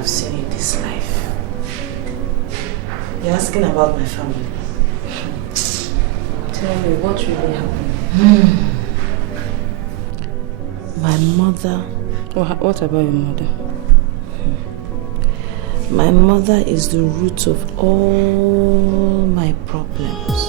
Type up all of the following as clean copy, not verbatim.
I've seen in this life. You're asking about my family. Tell me, what really happened? My mother... What about your mother? My mother is the root of all my problems.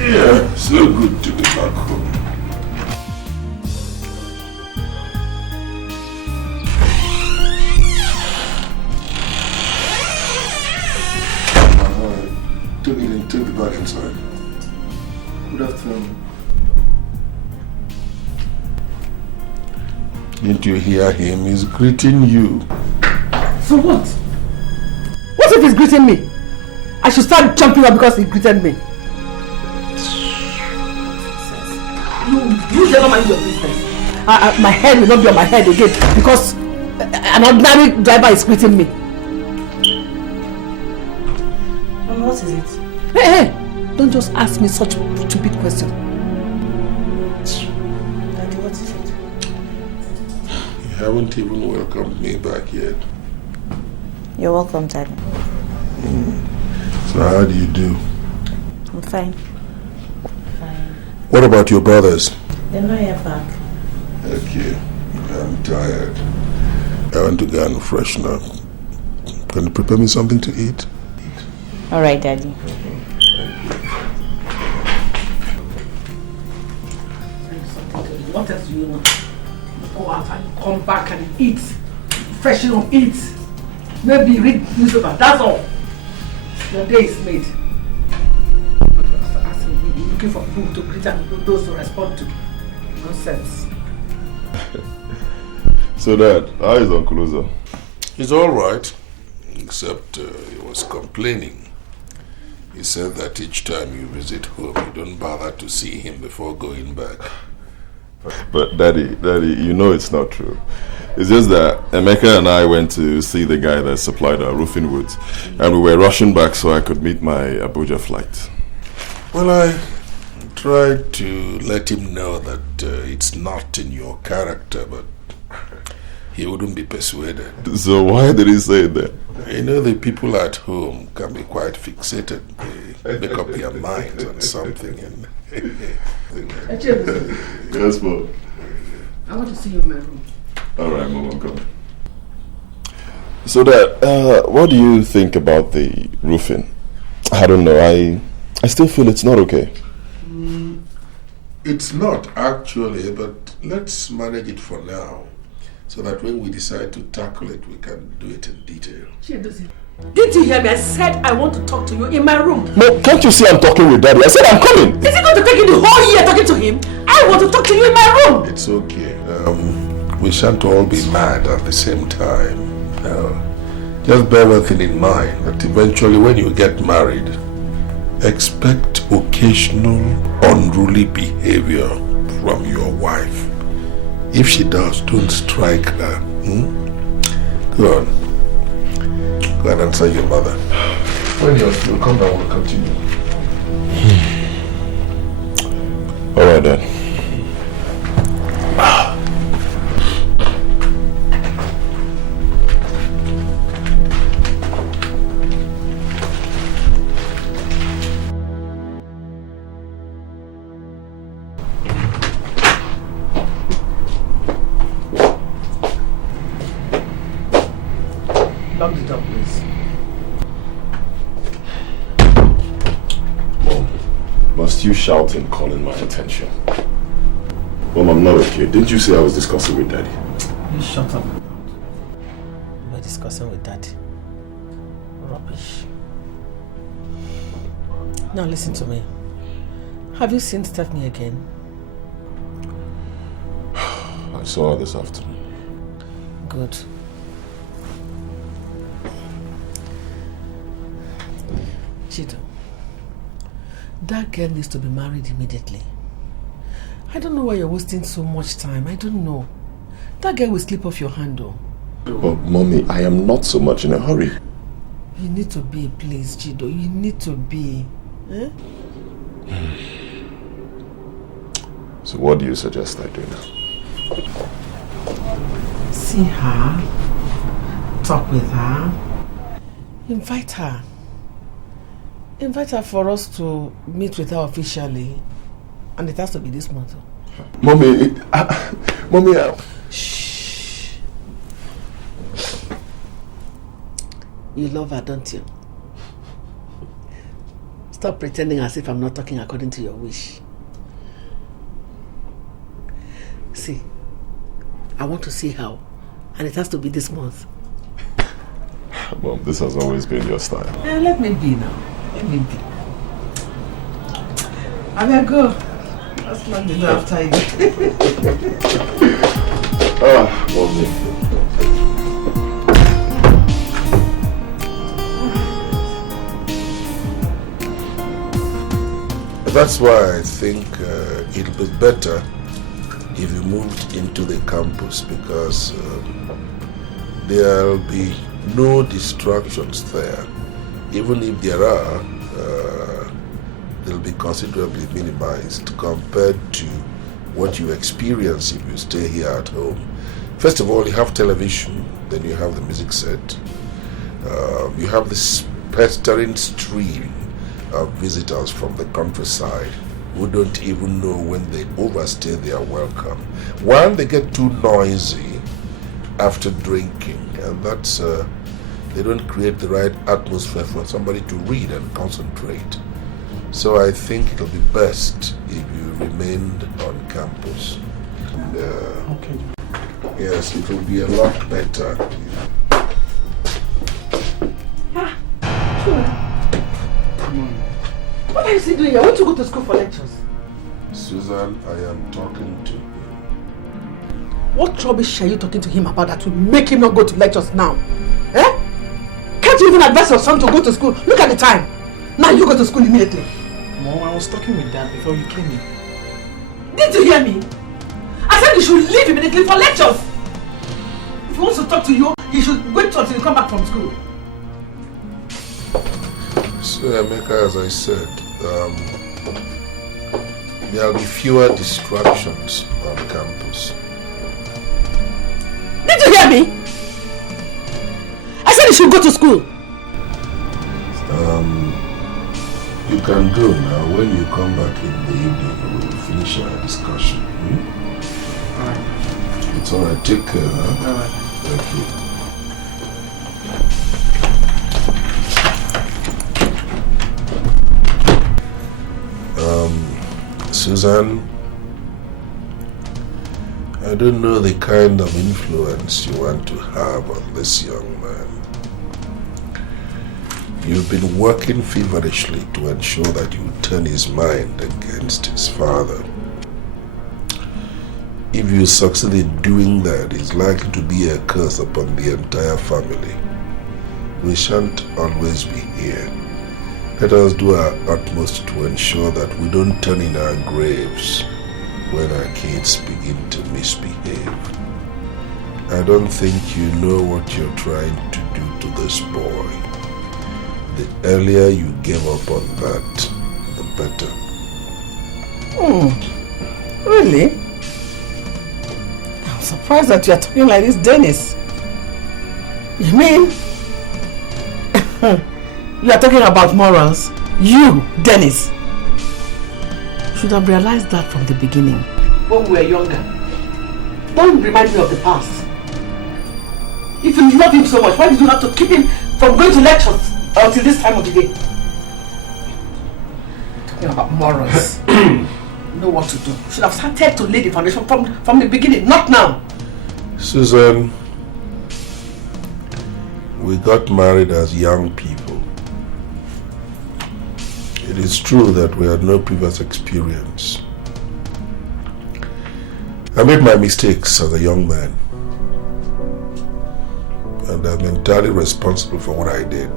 Yeah, so good to be back home. Take it back inside. Good afternoon. Didn't you hear him? He's greeting you. For what? What if he's greeting me? I should start jumping up because he greeted me. You never mind your business. My head will not be on my head again because an ordinary driver is greeting me. And what is it? Hey, don't just ask me such stupid questions. Daddy, what is it? You haven't even welcomed me back yet. You're welcome, Daddy. So how do you do? I'm fine. Fine. What about your brothers? They're not yet back. Okay, I'm tired. I want to go and freshen up. Can you prepare me something to eat? All right, Daddy. What else do you know? Go out and come back and eat. Freshen up, eat. Maybe read newspaper, that's all. Your day is made. Asking, looking for people to greet and those to respond to. Nonsense. So Dad, how is Uncle Uzo? He's all right, except he was complaining. He said that each time you visit home, you don't bother to see him before going back. But Daddy, you know it's not true. It's just that Emeka and I went to see the guy that supplied our roofing woods, and we were rushing back so I could meet my Abuja flight. Well, I tried to let him know that it's not in your character, but he wouldn't be persuaded. So why did he say that? You know, the people at home can be quite fixated. They make up their minds on something. And Yes, Mom. I want to see you in my room. All right, Mom, I'm coming. So Dad, what do you think about the roofing? I don't know. I still feel it's not okay. It's not actually, but let's manage it for now, so that when we decide to tackle it, we can do it in detail. Didn't you hear me? I said I want to talk to you in my room. No, can't you see I'm talking with Daddy? I said I'm coming. Is it going to take you the whole year talking to him? I want to talk to you in my room. It's okay. We shan't all be mad at the same time. Just bear one thing in mind, that eventually when you get married, expect occasional unruly behavior from your wife. If she does, don't strike her. Go on. Go and answer your mother. When you'll come back, we'll continue. All right, Dad. Lock the door, please. Mom, must you shout and call in my attention? Mom, I'm not okay. Didn't you say I was discussing with Daddy? You shut up. We're discussing with Daddy. Rubbish. Now listen to me. Have you seen Stephanie again? I saw her this afternoon. Good. Chito, that girl needs to be married immediately. I don't know why you're wasting so much time. I don't know. That girl will slip off your hand though. But Mommy, I am not so much in a hurry. You need to be, please, Chido. You need to be. Eh? So what do you suggest I do now? See her, talk with her, invite her. Invite her for us to meet with her officially, and it has to be this month. Mommy, Mommy, Shh. You love her, don't you? Stop pretending as if I'm not talking according to your wish. See, I want to see how, and it has to be this month. Mom, this has always been your style. Let me be now. Let me be. I better go. That's not the door after you. Mommy. That's why I think it'll be better if you moved into the campus, because there'll be no distractions there. Even if there are, they'll be considerably minimized compared to what you experience if you stay here at home. First of all, you have television, then you have the music set, you have this pestering stream of visitors from the countryside who don't even know when they overstay their welcome. One, they get too noisy after drinking, and that's they don't create the right atmosphere for somebody to read and concentrate. So I think it'll be best if you remained on campus. And, Okay. yes, it will be a lot better. What are you still doing here? I want to go to school for lectures. Susan, I am talking to him. What rubbish are you talking to him about that will make him not go to lectures now? Eh? Can't you even advise your son to go to school? Look at the time. Now you go to school immediately. Mom, I was talking with Dad before you came in. Did you hear me? I said you should leave immediately for lectures. If he wants to talk to you, he should wait until you come back from school. So, Emeka, as I said, there will be fewer distractions on campus. Did you hear me? I said you should go to school. You can go now. When you come back in the evening, we will finish our discussion. Alright. It's alright. Take care. Huh? Alright. Thank you. Susan, I don't know the kind of influence you want to have on this young man. You've been working feverishly to ensure that you turn his mind against his father. If you succeed in doing that, it's likely to be a curse upon the entire family. We shan't always be here. Let us do our utmost to ensure that we don't turn in our graves when our kids begin to misbehave. I don't think you know what you're trying to do to this boy. The earlier you give up on that, the better. Really? I'm surprised that you are talking like this, Dennis. You mean you are talking about morals? You, Dennis, should have realized that from the beginning, when we were younger. Don't remind me of the past. If you love him so much, why did you have to keep him from going to lectures until this time of the day? Talking about morals. You know what to do. You should have started to lay the foundation from the beginning, not now. Susan, we got married as young people. It is true that we had no previous experience. I made my mistakes as a young man, and I'm entirely responsible for what I did.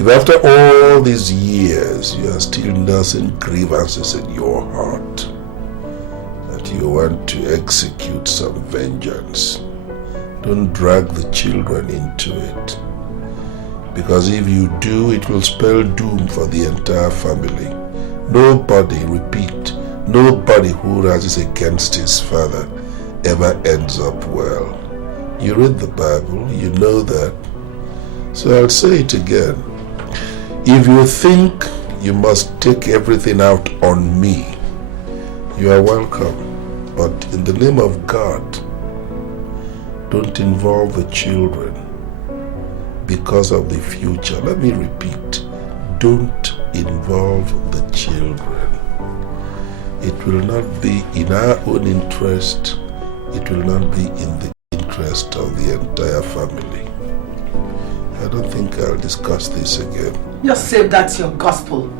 If after all these years you are still nursing grievances in your heart, that you want to execute some vengeance, don't drag the children into it. Because if you do, it will spell doom for the entire family. Nobody, repeat, nobody who rises against his father ever ends up well. You read the Bible, you know that. So I'll say it again. If you think you must take everything out on me, you are welcome. But in the name of God, don't involve the children because of the future. Let me repeat, don't involve the children. It will not be in our own interest. It will not be in the interest of the entire family. I don't think I'll discuss this again. Just save that your gospel.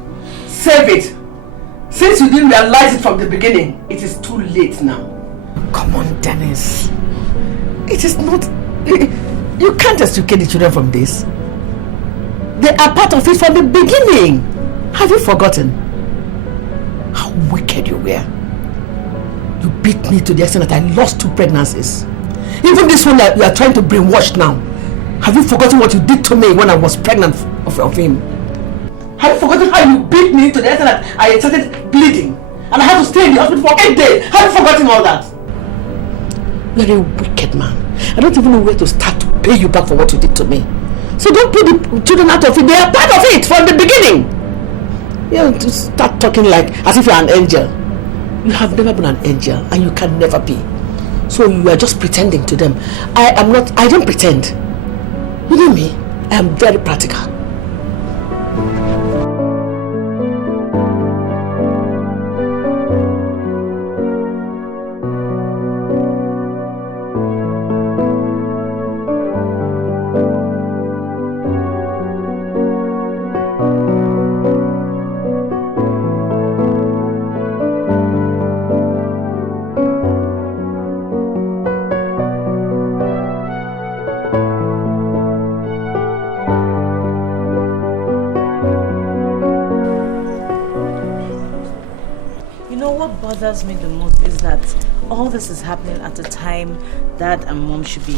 Save it. Since you didn't realize it from the beginning, it is too late now. Come on, Dennis. It is not... You can't extricate the children from this. They are part of it from the beginning. Have you forgotten how wicked you were? You beat me to the extent that I lost 2 pregnancies. Even this one that you are trying to brainwash now. Have you forgotten what you did to me when I was pregnant of him? Have you forgotten how you beat me to the extent that I started bleeding and I had to stay in the hospital for 8 days? Have you forgotten all that? You're a wicked man. I don't even know where to start to pay you back for what you did to me. So don't put the children out of it. They are part of it from the beginning. You have to start talking like as if you're an angel. You have never been an angel and you can never be. So you are just pretending to them. I don't pretend. You know me? I am very practical. Me the most is that all this is happening at a time Dad and Mom should be,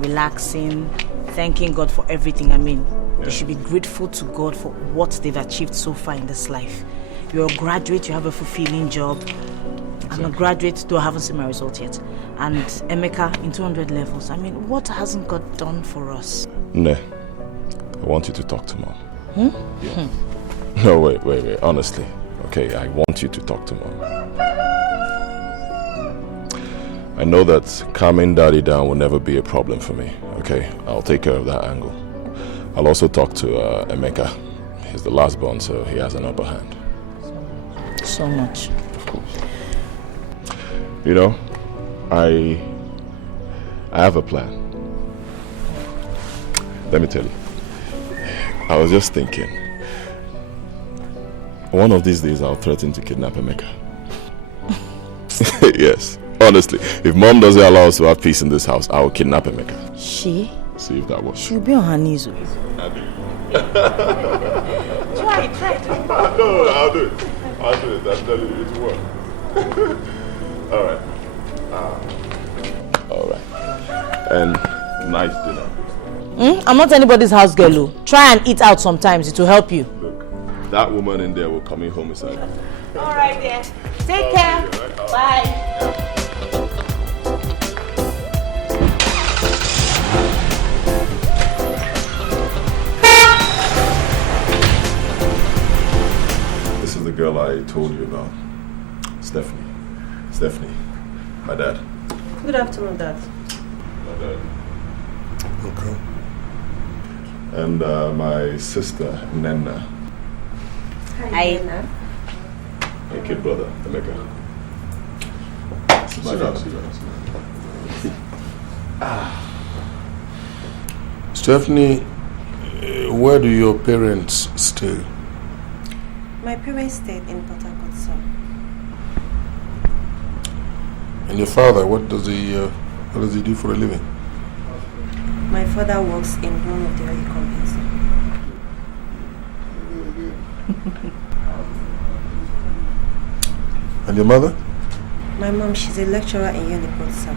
relaxing, thanking God for everything. I mean, they should be grateful to God for what they've achieved so far in this life. You're a graduate, you have a fulfilling job. Exactly. I'm a graduate, though I haven't seen my result yet. And Emeka in 200 levels. I mean, what hasn't God done for us? Ne, I want you to talk to Mom. Yeah. No, wait, honestly. Okay, I want you to talk to Mom. I know that calming Daddy down will never be a problem for me, okay? I'll take care of that angle. I'll also talk to Emeka. He's the last born, so he has an upper hand. So much. Of course. You know, I have a plan. Let me tell you. I was just thinking. One of these days, I'll threaten to kidnap Emeka. Yes, honestly. If Mom doesn't allow us to have peace in this house, I will kidnap Emeka. She? See if that works. She'll be on her knees. Try. No, I'll do it. I'm telling you, it will work. All right. And nice dinner. I'm not anybody's house girl. Try and eat out sometimes. It will help you. Look, that woman in there will come in home inside. All right, dear. Take care. Bye. This is the girl I told you about. Stephanie, my dad. Good afternoon, Dad. my dad. Okay. And my sister, Nena. Hi. Nena. My kid brother, Emeka. My dad. Stephanie, where do your parents stay? My parents stayed in Port Harcourt, sir. And your father, what does he do for a living? My father works in one of the oil companies. And your mother? My mom, she's a lecturer in Uniport, sir.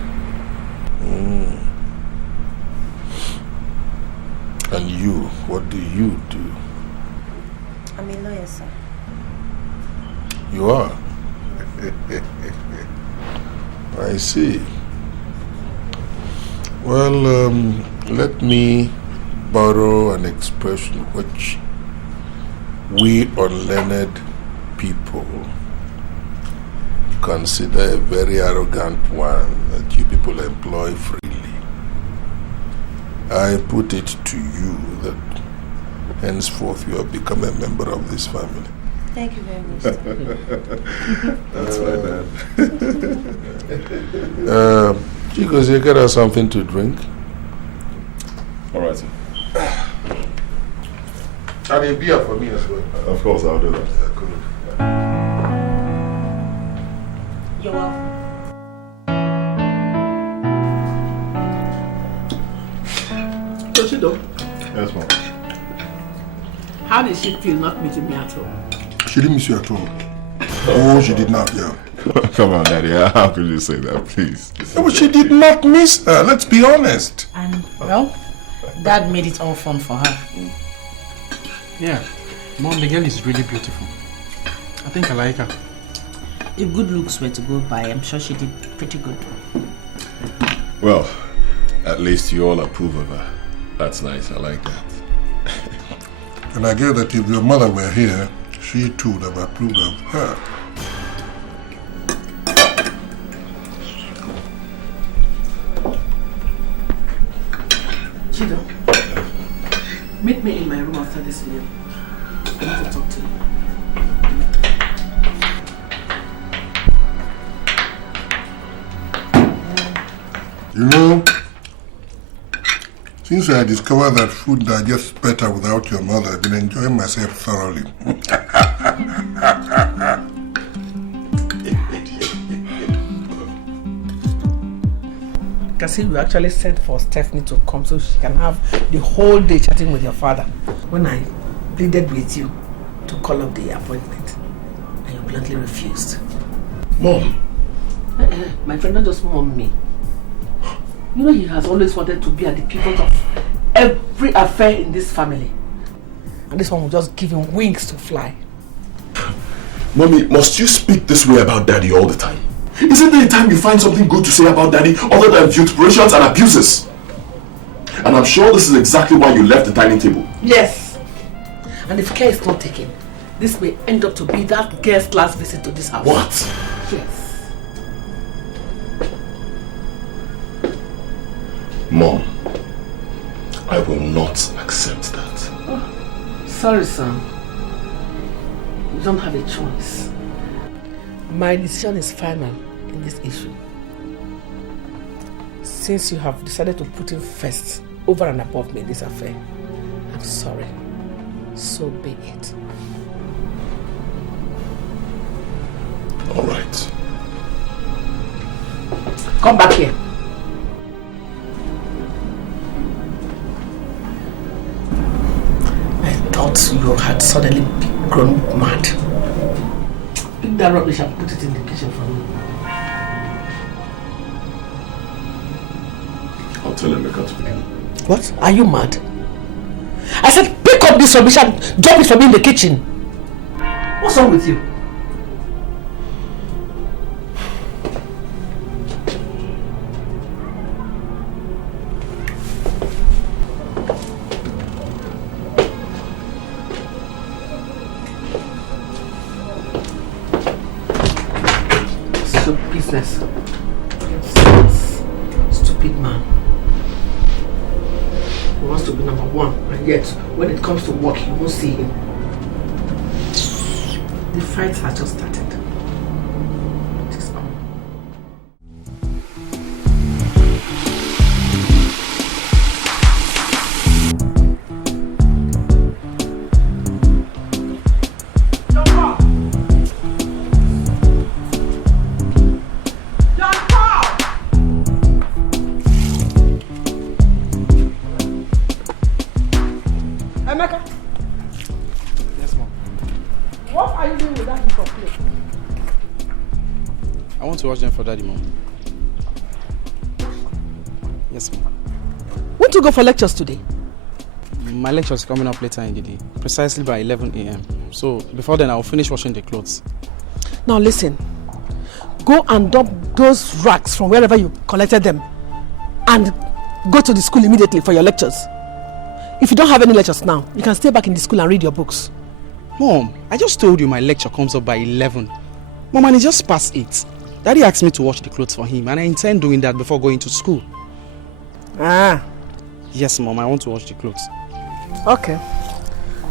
And you, what do you do? I'm a lawyer, sir. You are? I see. Well, let me borrow an expression which we unlearned people consider a very arrogant one that you people employ freely. I put it to you that henceforth you have become a member of this family. Thank you very much, sir. That's my dad. Chicos, you get us something to drink? All right, sir. And a beer for me as well. Of course, I'll do that. Yeah, good. You're welcome. Toshido, Yes, ma'am. how did she feel not meeting me at all? She didn't miss you at all. Oh, she did not, yeah. Come on, Daddy. How could you say that, please? No, but she did not miss her, let's be honest. And, well, Dad made it all fun for her. Yeah. Mom, the girl is really beautiful. I think I like her. If good looks were to go by, I'm sure she did pretty good. Well, at least you all approve of her. That's nice. I like that. And I guess that if your mother were here, she too would have approved of her. Chido, meet me in my room after this meal. I want to talk to you. You know, since I discovered that food digests better without your mother, I've been enjoying myself thoroughly. Kasi, you actually sent for Stephanie to come so she can have the whole day chatting with your father. When I pleaded with you to call up the appointment, and you bluntly refused. Mom, My friend, don't just mom me. You know he has always wanted to be at the pivot of every affair in this family. And this one will just give him wings to fly. Mommy, must you speak this way about Daddy all the time? Isn't there a time you find something good to say about Daddy other than vituperations and abuses? And I'm sure this is exactly why you left the dining table. Yes. And if care is not taken, this may end up to be that girl's last visit to this house. What? Yes. Mom, I will not accept that. Oh, sorry, son. You don't have a choice. My decision is final in this issue. Since you have decided to put him first, over and above me in this affair, I'm sorry. So be it. All right. Come back here. I thought you had suddenly grown mad. Pick that rubbish and put it in the kitchen for me. I'll tell Emeka to pick it. What? Are you mad? I said pick up this rubbish and drop it for me in the kitchen. What's wrong with you? Business. Stupid man. wants to be number one, and yet when it comes to work, you won't see him. The fight has just started. It is on. Emeka, Yes, Mom. what are you doing with that heap of plate? I want to watch them for Daddy, Mom. Yes, Mom. Won't you go for lectures today? My lecture is coming up later in the day, precisely by 11 a.m. So before then, I'll finish washing the clothes. Now listen, go and dump those racks from wherever you collected them and go to the school immediately for your lectures. If you don't have any lectures now, you can stay back in the school and read your books. Mom, I just told you my lecture comes up by 11. Mom, and it's just past 8. Daddy asked me to wash the clothes for him, and I intend doing that before going to school. Ah, Yes, Mom, I want to wash the clothes. okay.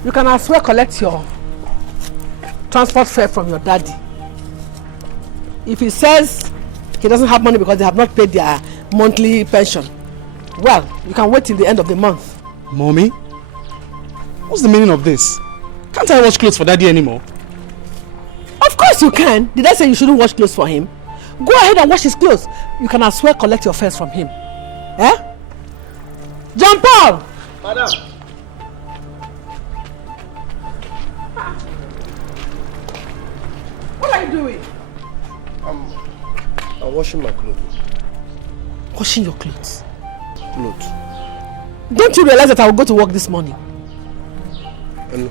You can as well collect your transport fare from your daddy. If he says he doesn't have money because they have not paid their monthly pension, well, you can wait till the end of the month. Mommy? What's the meaning of this? Can't I wash clothes for Daddy anymore? Of course you can. Did I say you shouldn't wash clothes for him? Go ahead and wash his clothes. You can as well collect your fares from him. Eh? John Paul! Madam. What are you doing? I'm washing my clothes. Washing your clothes. Clothes. Don't you realize that I will go to work this morning? And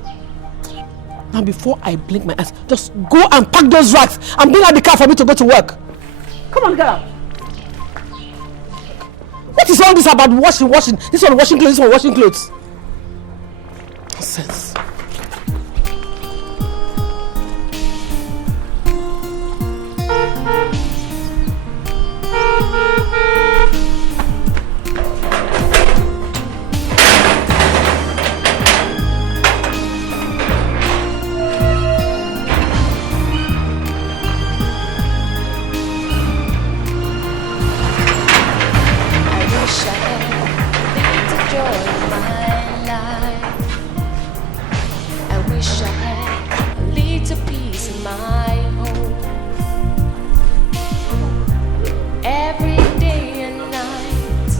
Now before I blink my eyes, just go and pack those racks and bring out the car for me to go to work. Come on, get out. What is all this about washing? This one washing clothes, this one washing clothes. Nonsense.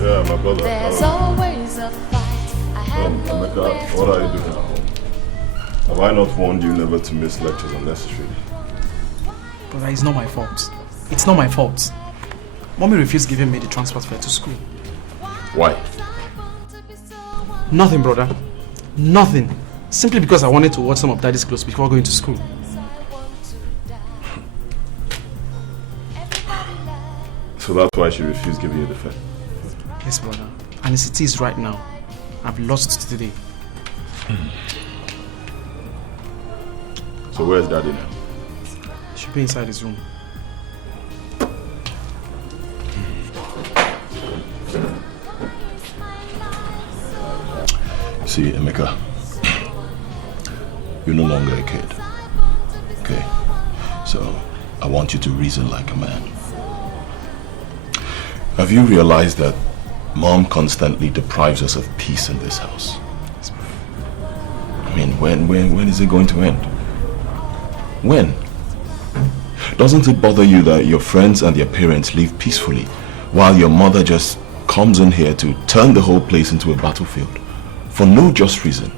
There's always a fight. I have nowhere to What are you doing at home? Have I not warned you never to miss lectures unnecessarily? Brother, it's not my fault. It's not my fault. Mommy refused giving me the transport fare to school. Why? Nothing, brother. Nothing. Simply because I wanted to watch some of Daddy's clothes before going to school. So that's why she refused giving you the fare? Yes, brother. And as it is right now, I've lost today. So where's Daddy now? He should be inside his room. See, Emeka, you're no longer a kid. Okay? So, I want you to reason like a man. Have you realized that Mom constantly deprives us of peace in this house? I mean, when is it going to end? When? Doesn't it bother you that your friends and their parents live peacefully while your mother just comes in here to turn the whole place into a battlefield for no just reason?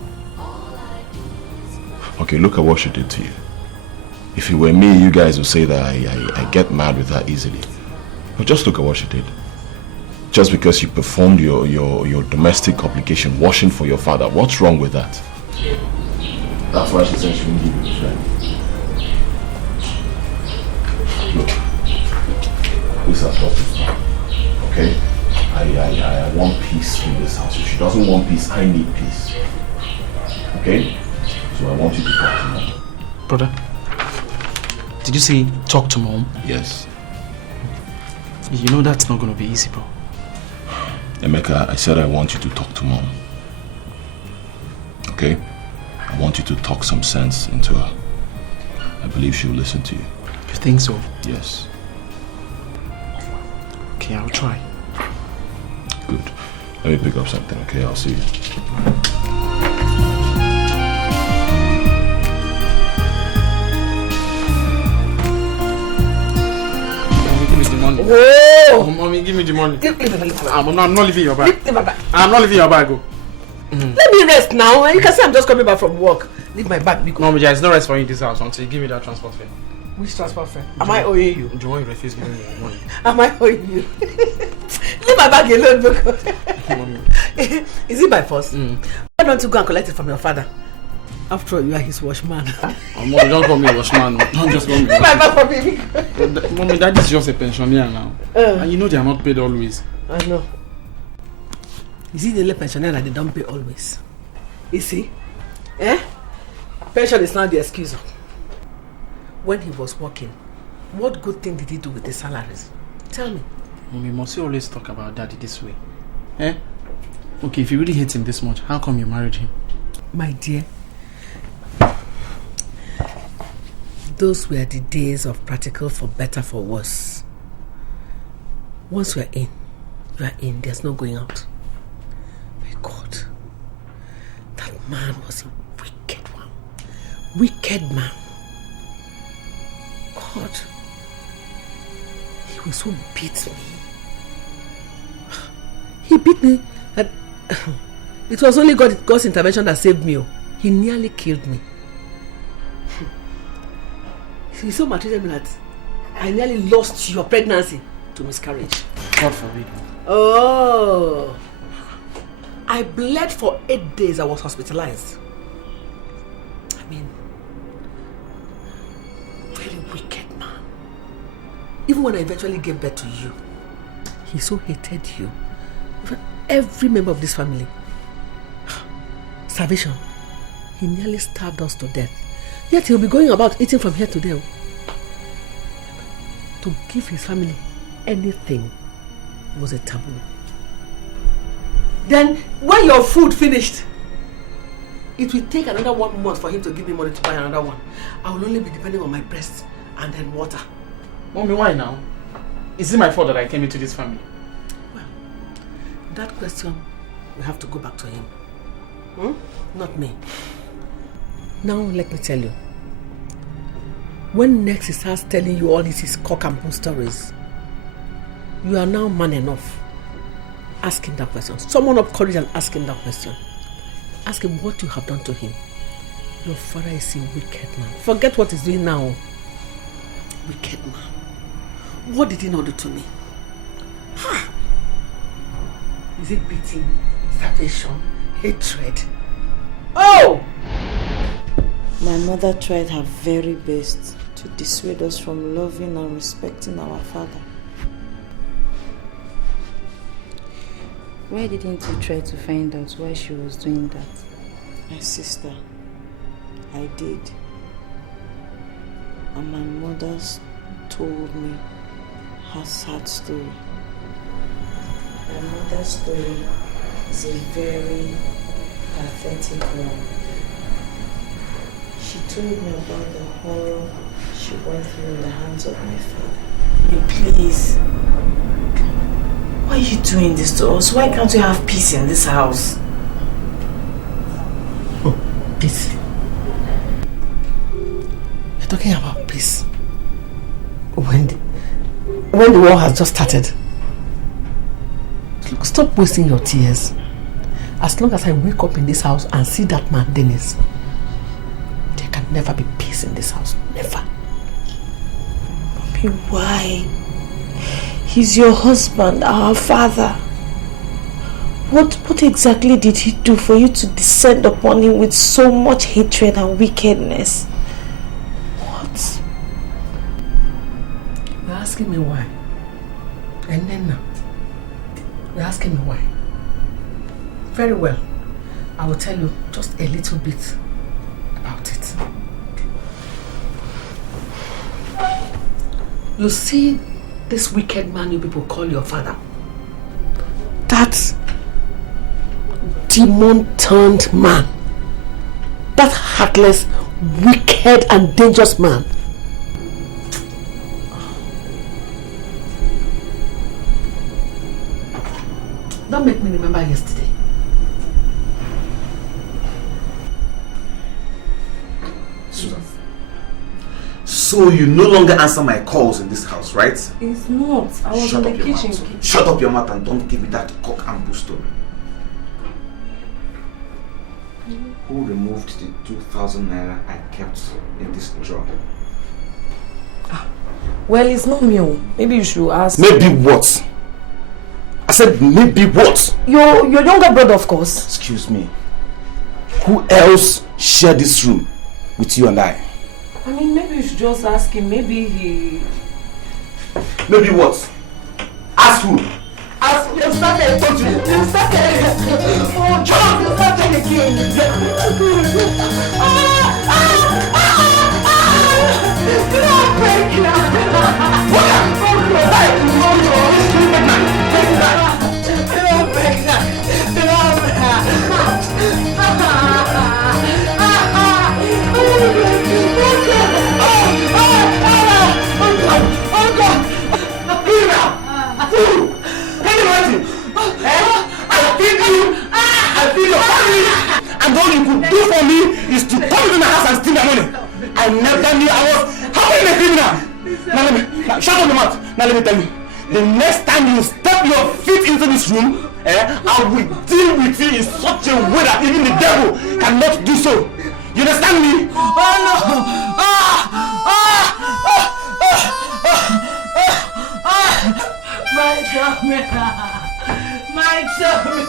Okay, look at what she did to you. If it were me, you guys would say that I get mad with her easily. But just look at what she did. Just because you performed your domestic obligation, washing for your father, what's wrong with that? That's why she said she wouldn't give you a friend. Look, this has got to stop, okay? I want peace in this house. If she doesn't want peace, I need peace. Okay? So I want you to talk to Mom. Brother, did you say talk to Mom? Yes. You know that's not going to be easy, bro. Emeka, I said I want you to talk to Mom. okay? I want you to talk some sense into her. I believe she'll listen to you. You think so? Yes. Okay, I'll try. Good. Let me pick up something, okay? I'll see you. Money. Whoa! Oh, mommy, give me the money. I'm not leaving your bag. Leave my bag. I'm not leaving your bag. Let me rest now. You can see I'm just coming back from work. Leave my bag. Because... Mommy, there's no rest for you in this house until you give me that transport fare. Which transport fare? Am I owing you? Do you want you refuse giving me your money? Am I owing you? Leave my bag alone, because... Is it by force? Why don't you go and collect it from your father? After all, you are his washman. Mommy, don't call me washman. Don't just call me Leave my bag for me. Mommy, that is just a pensioner now. And you know they are not paid always. I know. Is it the only pensioner that they don't pay always? You see? Pension is not the excuse. When he was working, what good thing did he do with the salaries? Tell me. Mommy, must you always talk about daddy this way? Okay, if you really hate him this much, how come you married him? My dear, those were the days of practical for better, for worse. Once you are in, you are in. There's no going out. My God, that man was a wicked one. Wicked man. God, he was so beat me. He beat me that it was only God's intervention that saved me. He nearly killed me. He so maltreated me that I nearly lost your pregnancy to miscarriage. God forbid. Oh, I bled for 8 days. I was hospitalized. I mean, very wicked man. Even when I eventually gave birth to you, he so hated you. Every member of this family. Starvation. He nearly starved us to death. Yet he'll be going about eating from here to there. To give his family anything was a taboo. Then, when your food finished, it will take another 1 month for him to give me money to buy another one. I will only be depending on my breast and then water. Mommy, why now? Is it my fault that I came into this family? Well, that question, we have to go back to him. Not me. Now, let me tell you. When next he starts telling you all his cock and bull stories, you are now man enough. Ask him that question. Summon up courage and ask him that question. Ask him what you have done to him. Your father is a wicked man. Forget what he's doing now. Wicked man. What did he not do to me? Is it beating, starvation, hatred? Oh! My mother tried her very best to dissuade us from loving and respecting our father. Why didn't you try to find out why she was doing that? My sister, I did. And my mother told me her sad story. My mother's story is a very pathetic one. She told me about the horror she went through in the hands of my father. Please, why are you doing this to us? Why can't we have peace in this house? Oh, peace. You're talking about peace. When the war has just started. Look, stop wasting your tears. As long as I wake up in this house and see that man, Dennis, there can never be peace in this house. Never. Mommy, why? He's your husband, our father. What exactly did he do for you to descend upon him with so much hatred and wickedness? What? You're asking me why? And then now, you're asking me why? Very well. I will tell you just a little bit about it. You see this wicked man you people call your father? That demon-turned man That heartless, wicked and dangerous man. Don't make me remember yesterday. Susan. So you no longer answer my calls in this house, right? It's not. I was in the kitchen. Shut up your mouth and don't give me that cock and bull story. Who removed the 2,000 naira I kept in this drawer? Well, it's not me. Maybe you should ask. Maybe what? I said maybe what? Your younger brother, of course. Excuse me. Who else shared this room with you and I? I mean, maybe you should just ask him. Maybe he... Maybe what? Ask who? Ask you started. You started. Oh, John, you started again. And all you could do for me is to come into my house and steal my money. I never knew I was having a criminal. Now shut up your mouth. Now let me tell you. The next time you step your feet into this room, I will deal with you in such a way that even the devil cannot do so. You understand me? Oh no! My tummy! My tummy!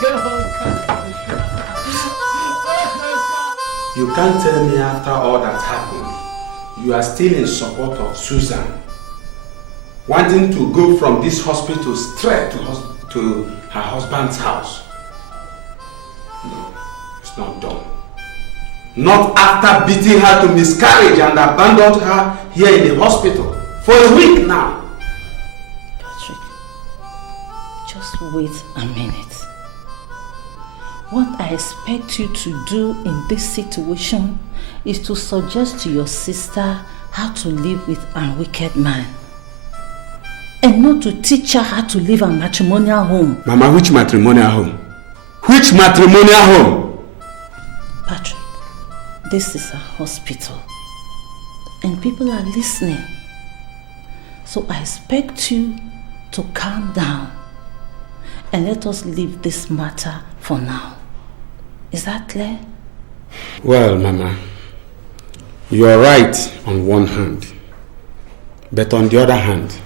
You can't tell me after all that happened, you are still in support of Susan, wanting to go from this hospital straight to her husband's house. No, it's not done. Not after beating her to miscarriage and abandoned her here in the hospital for a week now. Patrick, just wait a minute. What I expect you to do in this situation is to suggest to your sister how to live with a wicked man. And not to teach her how to live a matrimonial home. Mama, which matrimonial home? Which matrimonial home? Patrick, this is a hospital. And people are listening. So I expect you to calm down. And let us leave this matter for now. Is that clear? Well, Mama, you are right on one hand. But on the other hand,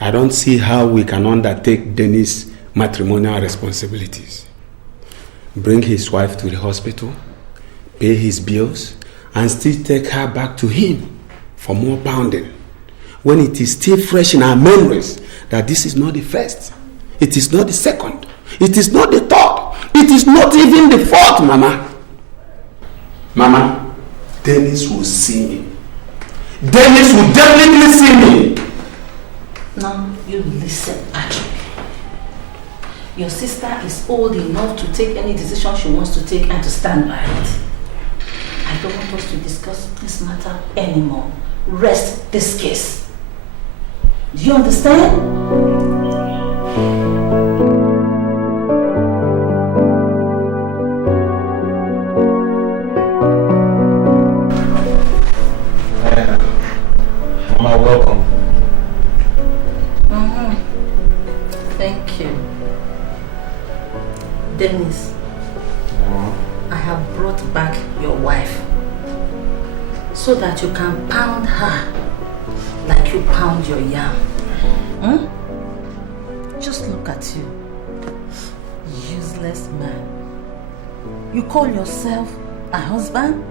I don't see how we can undertake Dennis' matrimonial responsibilities. Bring his wife to the hospital, pay his bills, and still take her back to him for more pounding. When it is still fresh in our memories that this is not the first, it is not the second, it is not the third, it is not even the fourth, Mama. Mama, Dennis will see me. Dennis will definitely see me. Now you listen, Patrick. Your sister is old enough to take any decision she wants to take and to stand by it. I don't want us to discuss this matter anymore. Rest this case. Do you understand? Mama, welcome. Thank you. Dennis, I have brought back your wife so that you can pound her like you pound your yam. Just look at you. Useless man. You call yourself a husband?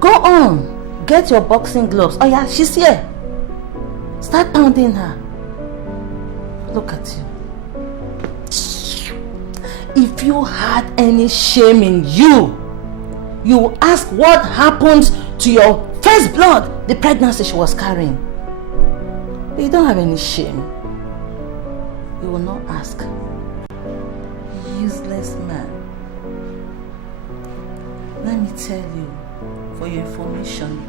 Go on. Get your boxing gloves. Oh yeah, she's here. Start pounding her. Look at you. If you had any shame in you, you will ask what happened to your first blood, the pregnancy she was carrying. But you don't have any shame. You will not ask. Useless man. tell you, for your information,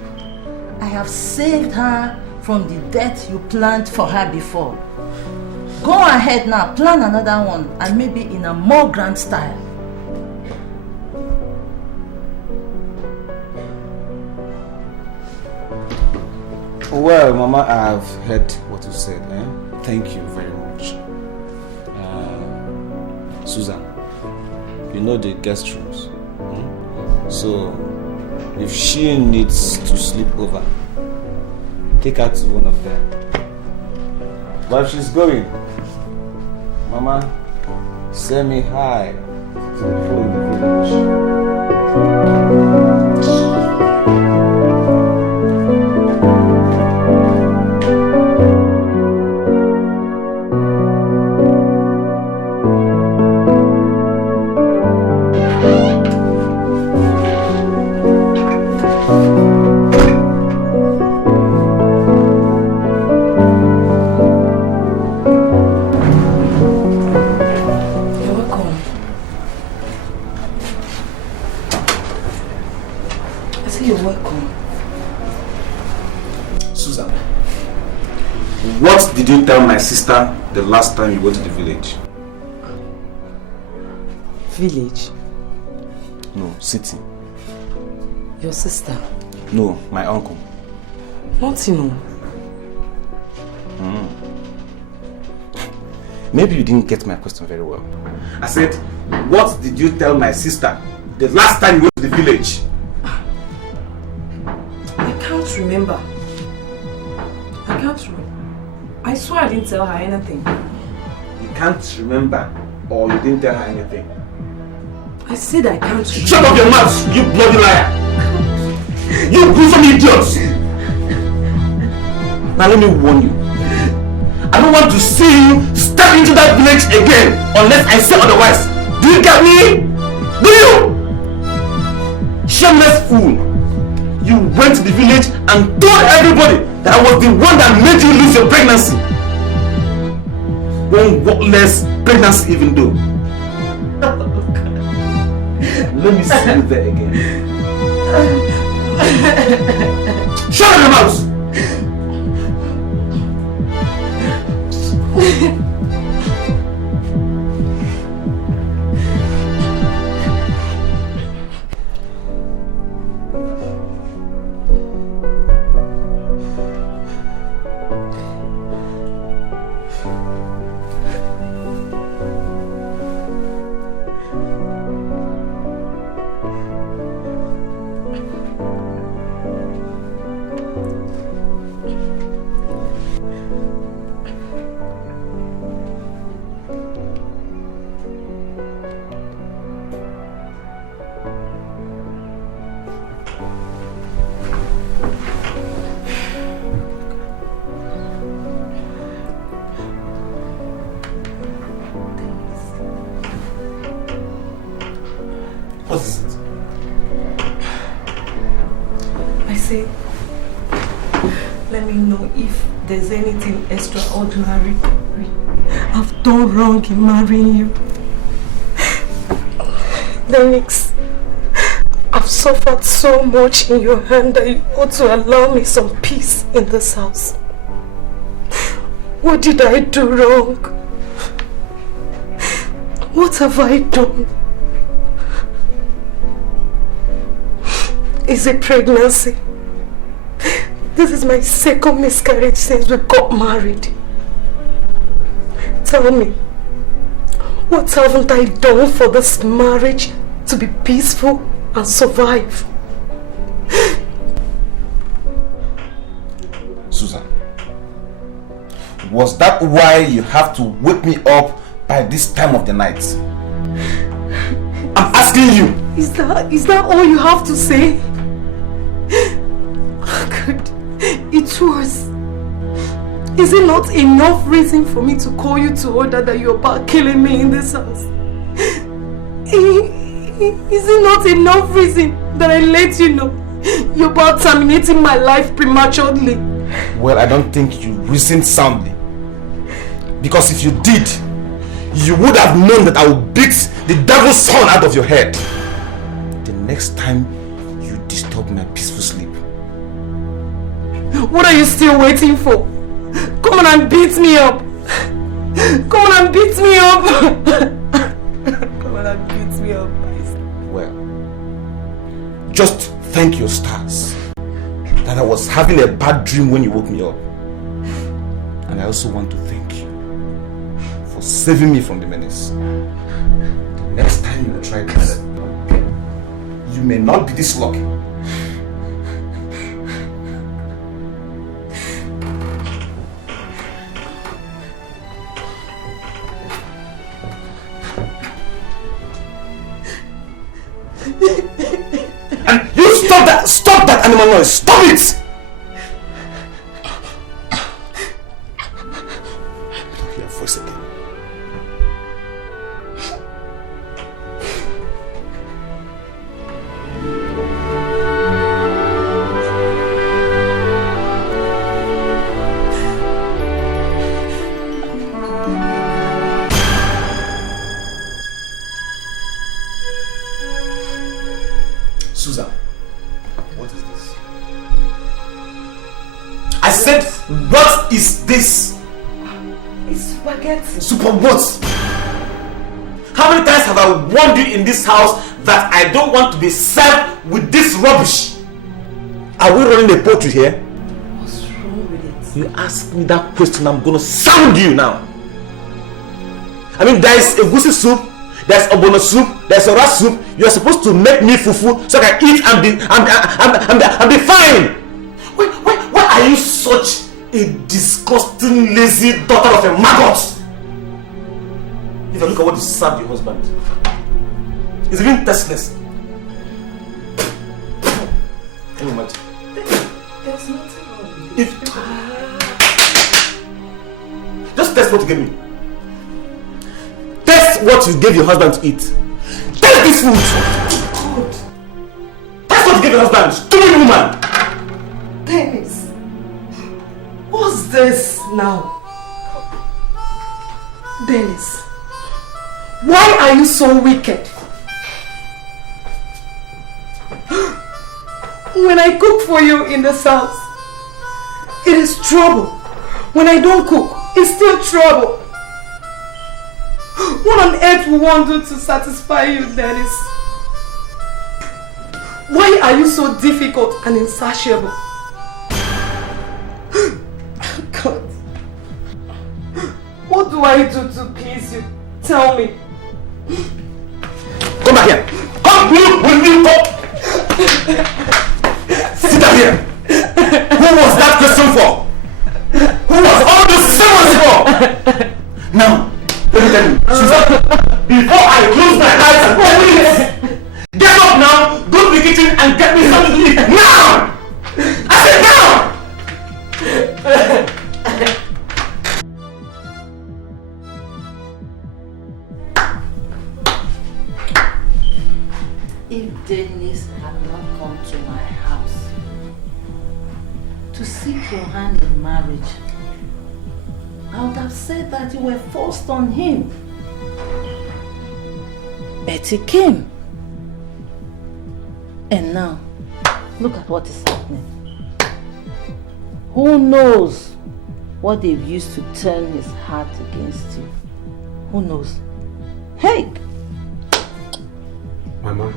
I have saved her from the death you planned for her before. Go ahead now, plan another one, and maybe in a more grand style. Well, Mama, I've heard what you said. Thank you very much. Susan, you know the guest rooms. So, if she needs to sleep over, take her to one of them. But if she's going, Mama, say me hi to the people in the village. Did you tell my sister the last time you went to the village? Village? No, city. Your sister? No, my uncle. Nothing. Maybe you didn't get my question very well. I said, what did you tell my sister the last time you went to the village? I can't remember. I swear I didn't tell her anything. You can't remember, or you didn't tell her anything? I said I can't remember. Shut up your mouth, you bloody liar! You gruesome idiots! Now let me warn you. I don't want to see you step into that village again unless I say otherwise. Do you get me? Do you? Shameless fool! You went to the village and told everybody that I was the one that made you lose your pregnancy. One worthless pregnancy even though. Let me see you there again. Shut up your mouth! There's anything extraordinary I've done wrong in marrying you. Denix, I've suffered so much in your hand that you ought to allow me some peace in this house. What did I do wrong? What have I done? Is it pregnancy? This is my second miscarriage since we got married. Tell me, what haven't I done for this marriage to be peaceful and survive? Susan, was that why you have to wake me up by this time of the night? I'm asking you. Is that all you have to say? Good. It was. Is it not enough reason for me to call you to order that you're about killing me in this house? Is it not enough reason that I let you know you're about terminating my life prematurely? Well, I don't think you reasoned soundly. Because if you did, you would have known that I would beat the devil's son out of your head. The next time disturb my peaceful sleep. What are you still waiting for? Come on and beat me up! Come on and beat me up! Come on and beat me up, please. Well, just thank your stars that I was having a bad dream when you woke me up. And I also want to thank you for saving me from the menace. The next time you will try this, you may not be this lucky. And you stop that animal noise, stop it! Your voice again. Susan, what is this? I said, what is this? It's spaghetti. Super what? How many times have I warned you in this house that I don't want to be served with this rubbish? Are we running a poultry here? What's wrong with it? You ask me that question, I'm gonna sound you now. I mean, there is a goosey soup, there's ogbono soup, there's a rat soup. You are supposed to make me fufu so I can eat and be fine. Why are you such a disgusting, lazy daughter of a maggot? If I look at what you served your husband, it's even tasteless. Can you imagine? There's nothing wrong with it. Just taste what you gave me. Taste what you gave your husband to eat. Taste this food. Good. Taste what you gave your husband. Stupid woman. Dennis, what's this now? Dennis, why are you so wicked? When I cook for you in this house, it is trouble. When I don't cook, it's still trouble. What on earth will one do to satisfy you, Dennis? Why are you so difficult and insatiable? God, what do I do to please you? Tell me. Come back here. Come, will you come? Sit down here. Who was that question for? Who was all those sermons for? Now, let me tell you, Susan, before I close my eyes and please, get up now, go to the kitchen and get me something to eat. Now! I said now! If Dennis had not come to my house to seek your hand in marriage, I would have said that you were forced on him. But he came. And now, look at what is happening. Who knows what they've used to turn his heart against you? Who knows? Hey! Mama.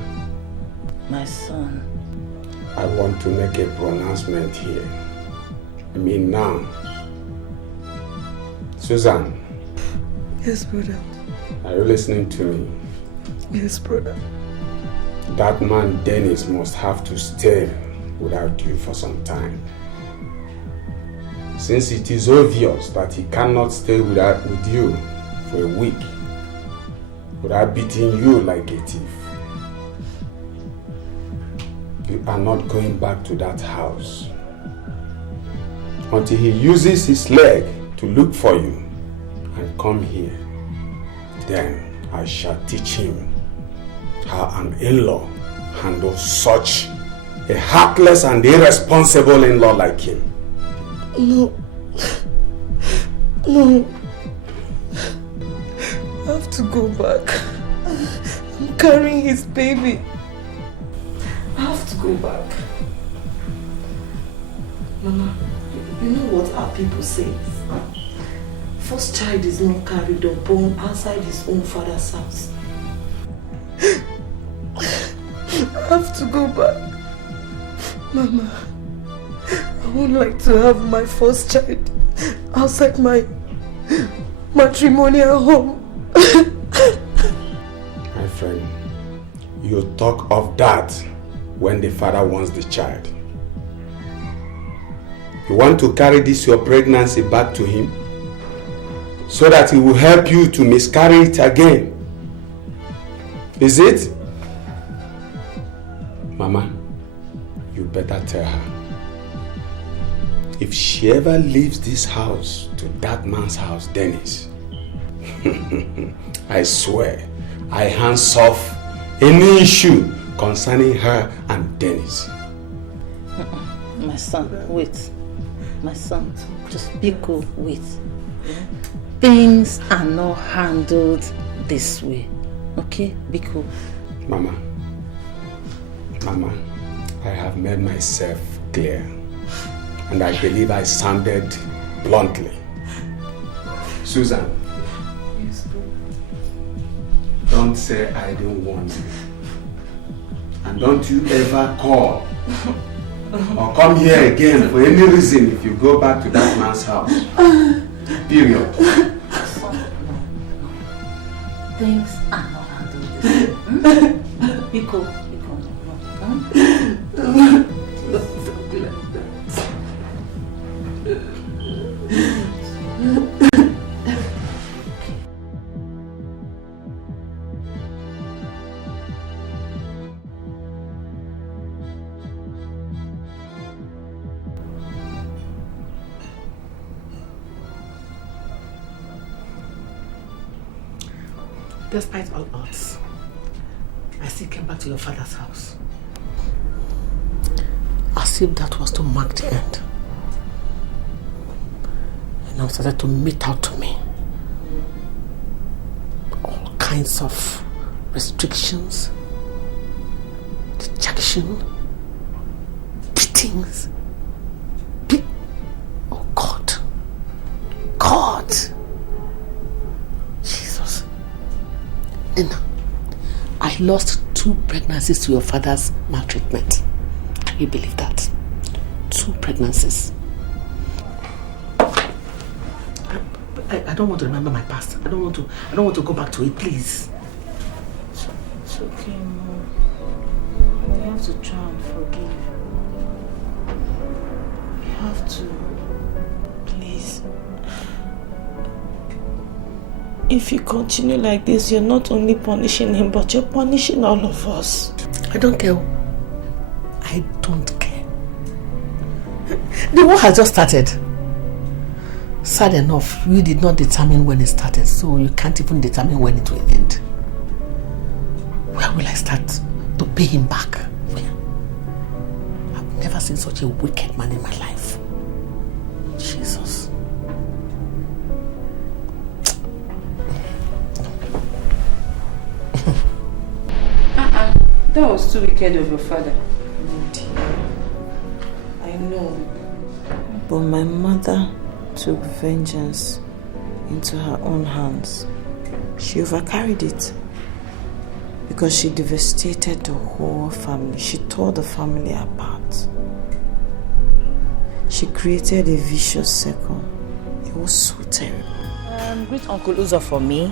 My son. I want to make a pronouncement here. I mean now. Susan. Yes, brother. Are you listening to me? Yes, brother. That man Dennis must have to stay without you for some time. Since it is obvious that he cannot stay with you for a week without beating you like a thief. You are not going back to that house until he uses his leg to look for you and come here. Then I shall teach him how an in-law handles such a heartless and irresponsible in-law like him. No. No. I have to go back. I'm carrying his baby. I have to go back. Mama, you know what our people say? First child is not carried or born outside his own father's house. I have to go back. Mama, I would like to have my first child outside my matrimonial home. My friend, you talk of that when the father wants the child. You want to carry this your pregnancy back to him so that he will help you to miscarry it again. Is it? Mama, you better tell her. If she ever leaves this house to that man's house, Dennis, I swear, I hands off any issue concerning her and Dennis. My son, wait. My son, just be cool, wait. Things are not handled this way. Okay? Be cool. Mama, I have made myself clear. And I believe I sounded bluntly. Susan. Yes, bro. Don't say I didn't warn you. And don't you ever call or come here again for any reason if you go back to that man's house. Period. Things are not handled this way. Be cool. Be cool. Despite all odds, I still came back to your father's house. As if that was to mark the end. And now started to mete out to me all kinds of restrictions, dejection, beatings. Oh God. God. Jesus. And I lost 2 pregnancies to your father's maltreatment. Can you believe that? 2 pregnancies. I don't want to remember my past. I don't want to go back to it, please. It's okay, Mom. We have to try and forgive. We have to. Please. If you continue like this, you're not only punishing him, but you're punishing all of us. I don't care. I don't care. The war has just started. Sad enough, you did not determine when it started, so you can't even determine when it will end. Where will I start to pay him back? Where? I've never seen such a wicked man in my life. Jesus. That was too wicked of your father. I know. But my mother took vengeance into her own hands. She overcarried it because she devastated the whole family. She tore the family apart. She created a vicious circle. It was so terrible. Greet Uncle Uzo for me.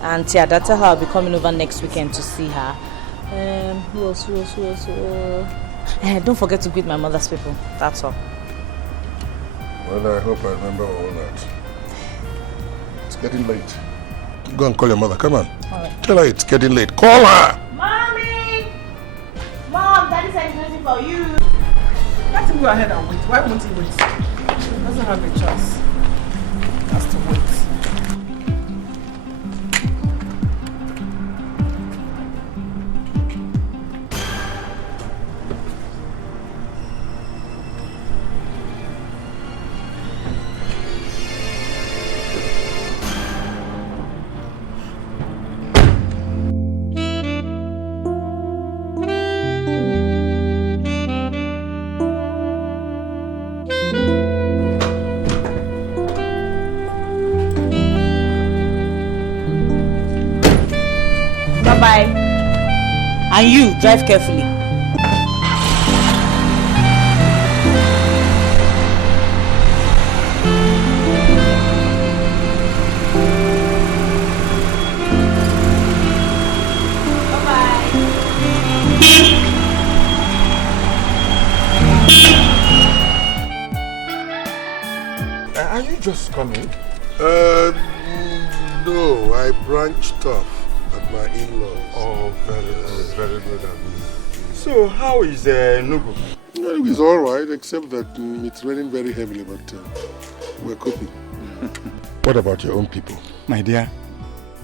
And Tiadata, I'll be coming over next weekend to see her. Who else? Don't forget to greet my mother's people. That's all. Well, I hope I remember all that. It's getting late. Go and call your mother. Come on. All right. Tell her it's getting late. Call her! Mommy! Mom, Daddy said he's waiting for you. Let him go ahead and wait. Why won't he wait? He doesn't have a choice. He has to wait. Bye-bye. And you, drive carefully. Are you just coming? No, I branched off at my in-laws. Oh, very good. So, how is Nugu? It's all right, except that it's raining very heavily, but we're coping. What about your own people? My dear,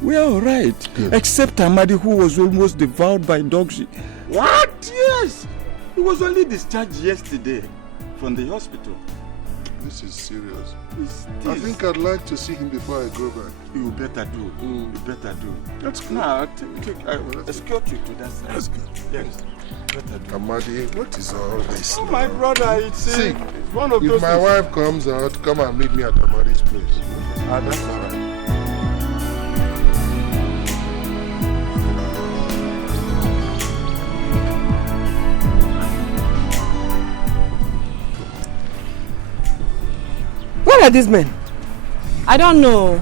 we are all right. Good. Except Amadi, who was almost devoured by dogs. What? Yes! He was only discharged yesterday from the hospital. This is serious. I think I'd like to see him before I go back. You better do. You better do. That's good. Now, I'll escort you to that side. That's good. Yes. Better do. Amadi, what is all this? Oh, my brother, it's one of those if my things. wife comes out, come and meet me at Amadi's place. That's all right. What are these men? I don't know.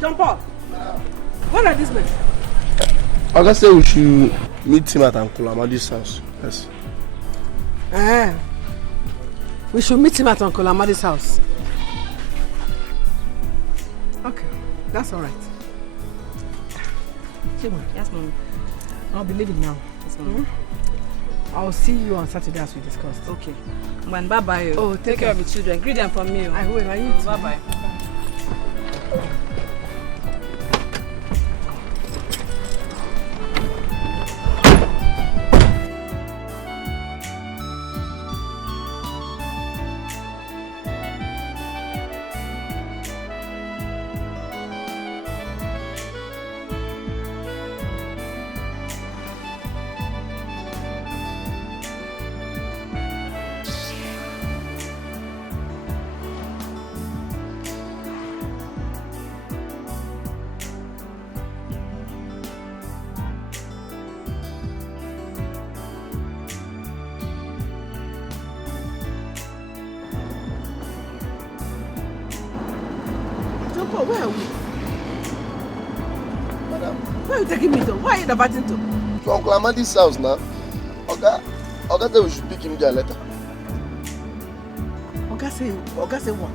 John Paul, what are these men? I can say we should meet him at Uncle Amadi's house. Yes. We should meet him at Uncle Amadi's house. Okay, that's all right. Yes, Mom. I'll be leaving now. Yes, Mom. I'll see you on Saturday as we discussed. Okay. Man, bye-bye. Oh, take care of the children. Greet them for me. I will. I eat. Bye-bye. Where are we? Madam, where are you taking me to? Where are you diverting to? To Uncle Amadi's house now. Oga said we should pick him there later. Oga say what?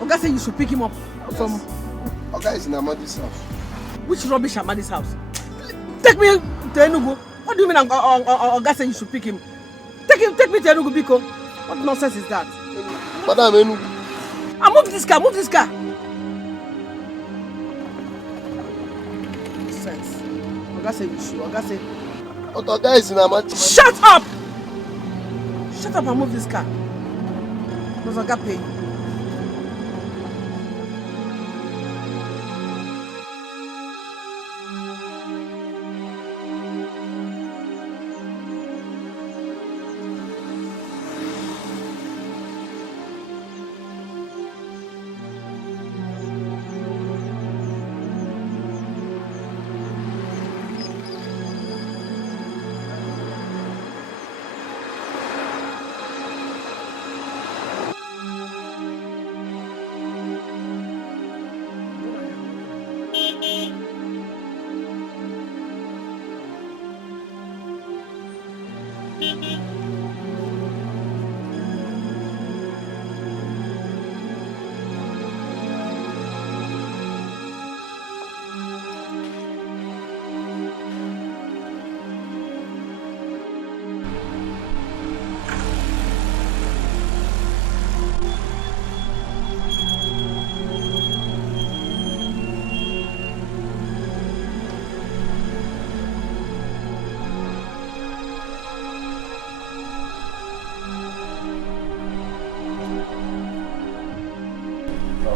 Oga say you should pick him up from... Oga is in Amadi's house. Which rubbish Amadi's house? Take me to Enugu. What do you mean Oga say you should pick him? Take me to Enugu, Biko. What nonsense is that? Madam, Enugu. Move this car, Oga say you should. Oga say... But Oga is in Amadi. Shut up! Shut up and move this car. Does Oga pay you?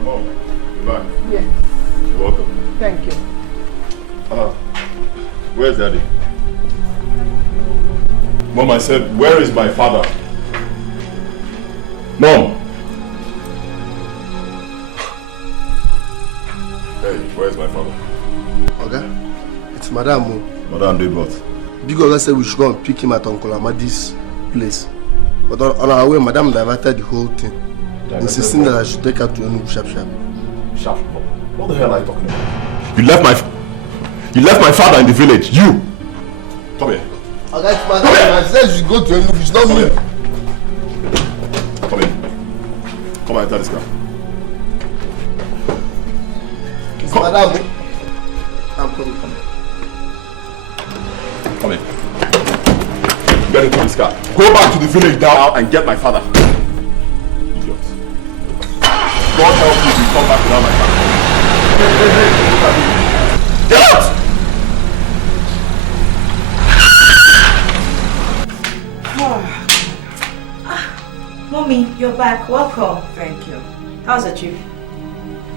Mom, you're back. Yes. You're welcome. Thank you. Where's Daddy? Mom, I said, where is my father? Mom! Hey, where's my my father? Okay. It's Madam. Madam did what? Big Oga said we should go and pick him at Uncle Amadi's place. But on our way, Madam diverted the whole thing. Insisting that I should take her to Enugu sharp. Sharp? What the hell are you talking about? You left my father in the village. You! Come here. Okay, it's Madam. I said you should go to Enugu. It's not me. Come here. Come and enter this car. It's Madam. I'm coming. Come here. Get into this car. Go back to the village now and get my father. Idiot. God help you if you come back without my father. Get out! Mommy, you're back. Welcome. Thank you. How's the trip?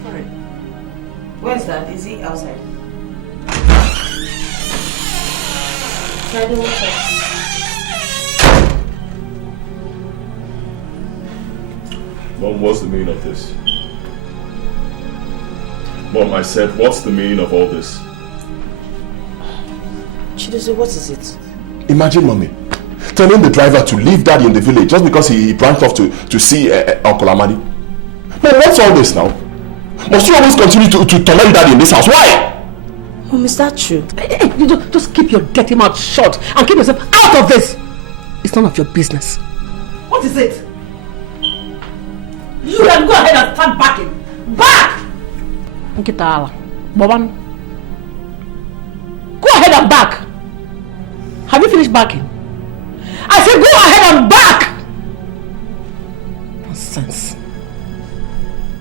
Fine. Where's Dad? Is he outside? Daddy, what's up? Mom, what's the meaning of this? Mom, I said, what's the meaning of all this? Chidozie, what is it? Imagine, Mommy, telling the driver to leave Daddy in the village just because he branched off to see Uncle Amadi. Mom, what's all this now? Must you always continue to torment Daddy in this house? Why? Mom, is that true? Hey, you just keep your dirty mouth shut and keep yourself out of this. It's none of your business. What is it? You can go ahead and start backing. Back! Nkita Boban. Go ahead and back. Have you finished backing? I said go ahead and back! Nonsense.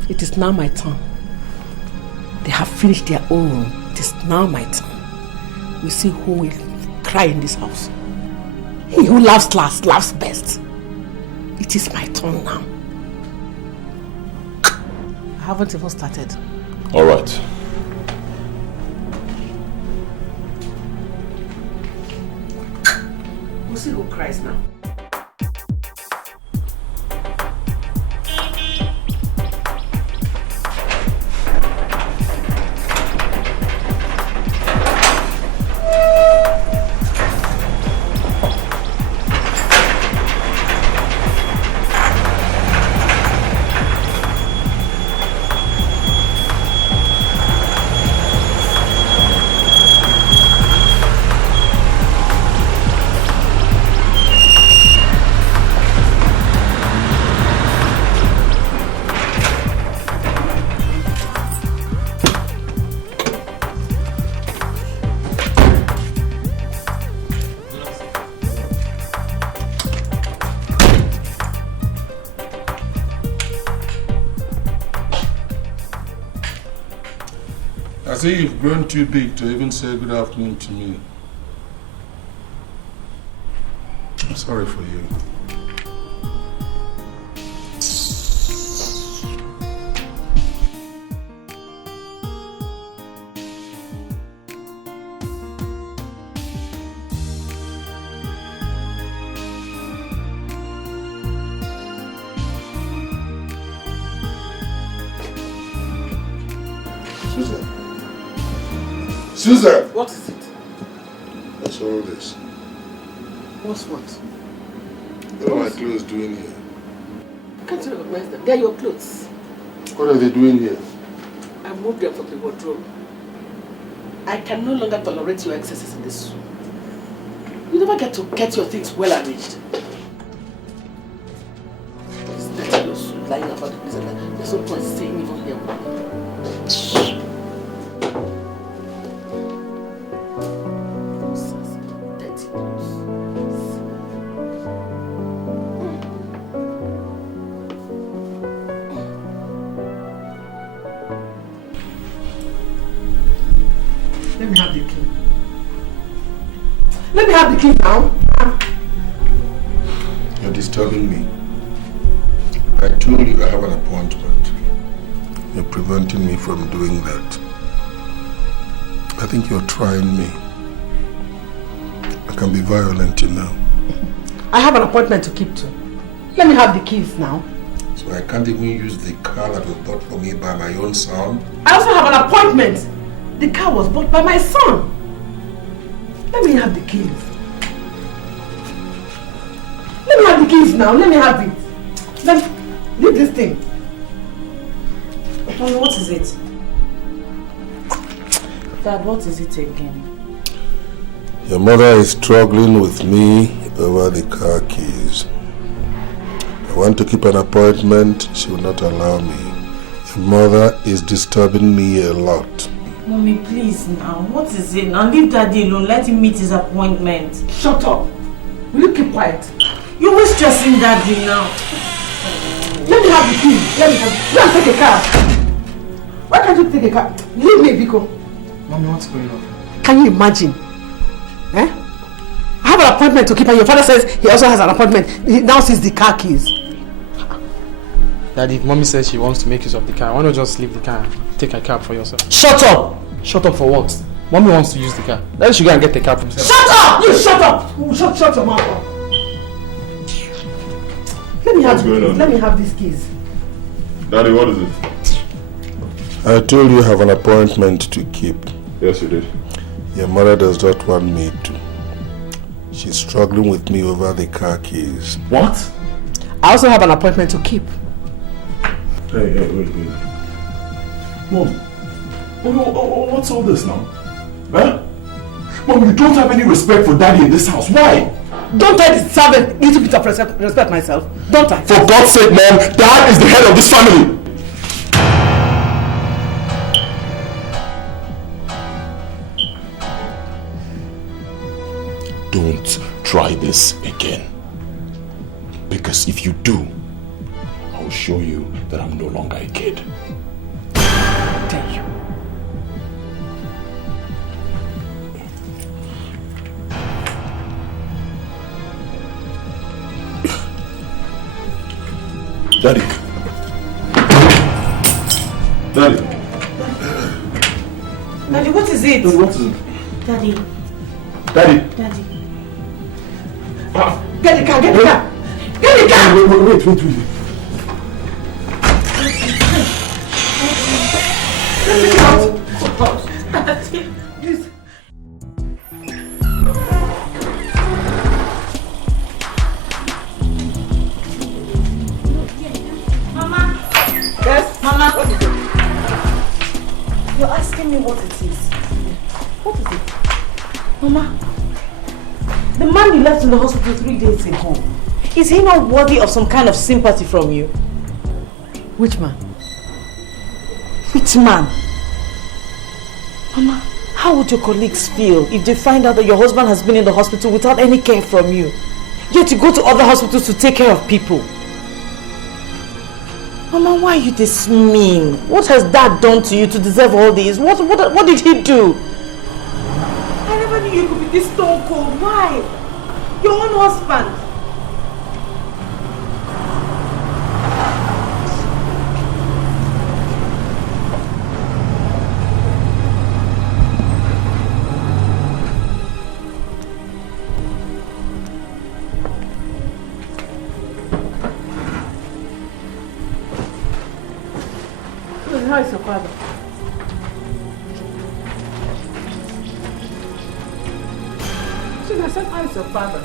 It is now my turn. They have finished their own. It is now my turn. We see who will cry in this house. He who laughs last, laughs best. It is my turn now. I haven't even started. All right. We'll see who cries now. I see you've grown too big to even say good afternoon to me. I'm sorry for you. Susan! What is it? What's all this? What's what? What are my clothes doing here? Can't you recognize them? They're your clothes. What are they doing here? I moved them from the wardrobe. I can no longer tolerate your excesses in this room. You never get to get your things well arranged. This dirty clothes lying about the place and that. There's no point staying even here with me. Let me have the key. Let me have the key now. You're disturbing me. I told you I have an appointment. You're preventing me from doing that. I think you're trying me. I can be violent, you know. I have an appointment to keep to. Let me have the keys now. So I can't even use the car that was bought for me by my own son? I also have an appointment. The car was bought by my son. Let me have the keys. Let me have the keys now. Let me have it. Leave this thing. Mommy, what is it? Dad, what is it again? Your mother is struggling with me over the car keys. I want to keep an appointment. She will not allow me. Your mother is disturbing me a lot. Mommy, please now. What is it? Now leave Daddy alone. Let him meet his appointment. Shut up. Will you keep quiet? You're always stressing Daddy now. Let me have the key. Let me take a car. Why can't you take a car? Leave me, Biko. Mommy, what's going on? Can you imagine? I have an appointment to keep and your father says he also has an appointment. He now sees the car keys. Daddy, Mommy says she wants to make use of the car. Why not just leave the car and take a cab for yourself? Shut up! Shut up for what? Mommy wants to use the car. Daddy should go and get the cab for himself. Shut up! You shut up! Shut your mouth up. Let me have these keys. Daddy, what is it? I told you I have an appointment to keep. Yes, you did. Your mother does not want me to. She's struggling with me over the car keys. What? I also have an appointment to keep. Hey, wait. Mom, what's all this now? Huh? Mom, you don't have any respect for Daddy in this house. Why? Don't I deserve a little bit of respect myself? Don't I? For God's sake, Mom, Dad is the head of this family. Don't try this again. Because if you do, I'll show you that I'm no longer a kid. I tell you. Daddy. Daddy, what is it? What is it? Daddy. Daddy. Get the car, get the car! Get the car! Wait. Let me out! Please. Mama. Yes? Mama. What is it? You're asking me what it is. What is it? Mama. The man you left in the hospital 3 days ago, is he not worthy of some kind of sympathy from you? Which man? Which man? Mama, how would your colleagues feel if they find out that your husband has been in the hospital without any care from you? Yet you go to other hospitals to take care of people. Mama, why are you this mean? What has Dad done to you to deserve all this? What did he do? I never knew you could be this stone cold. Why? Your own husband. How is your father? She said, how is your father?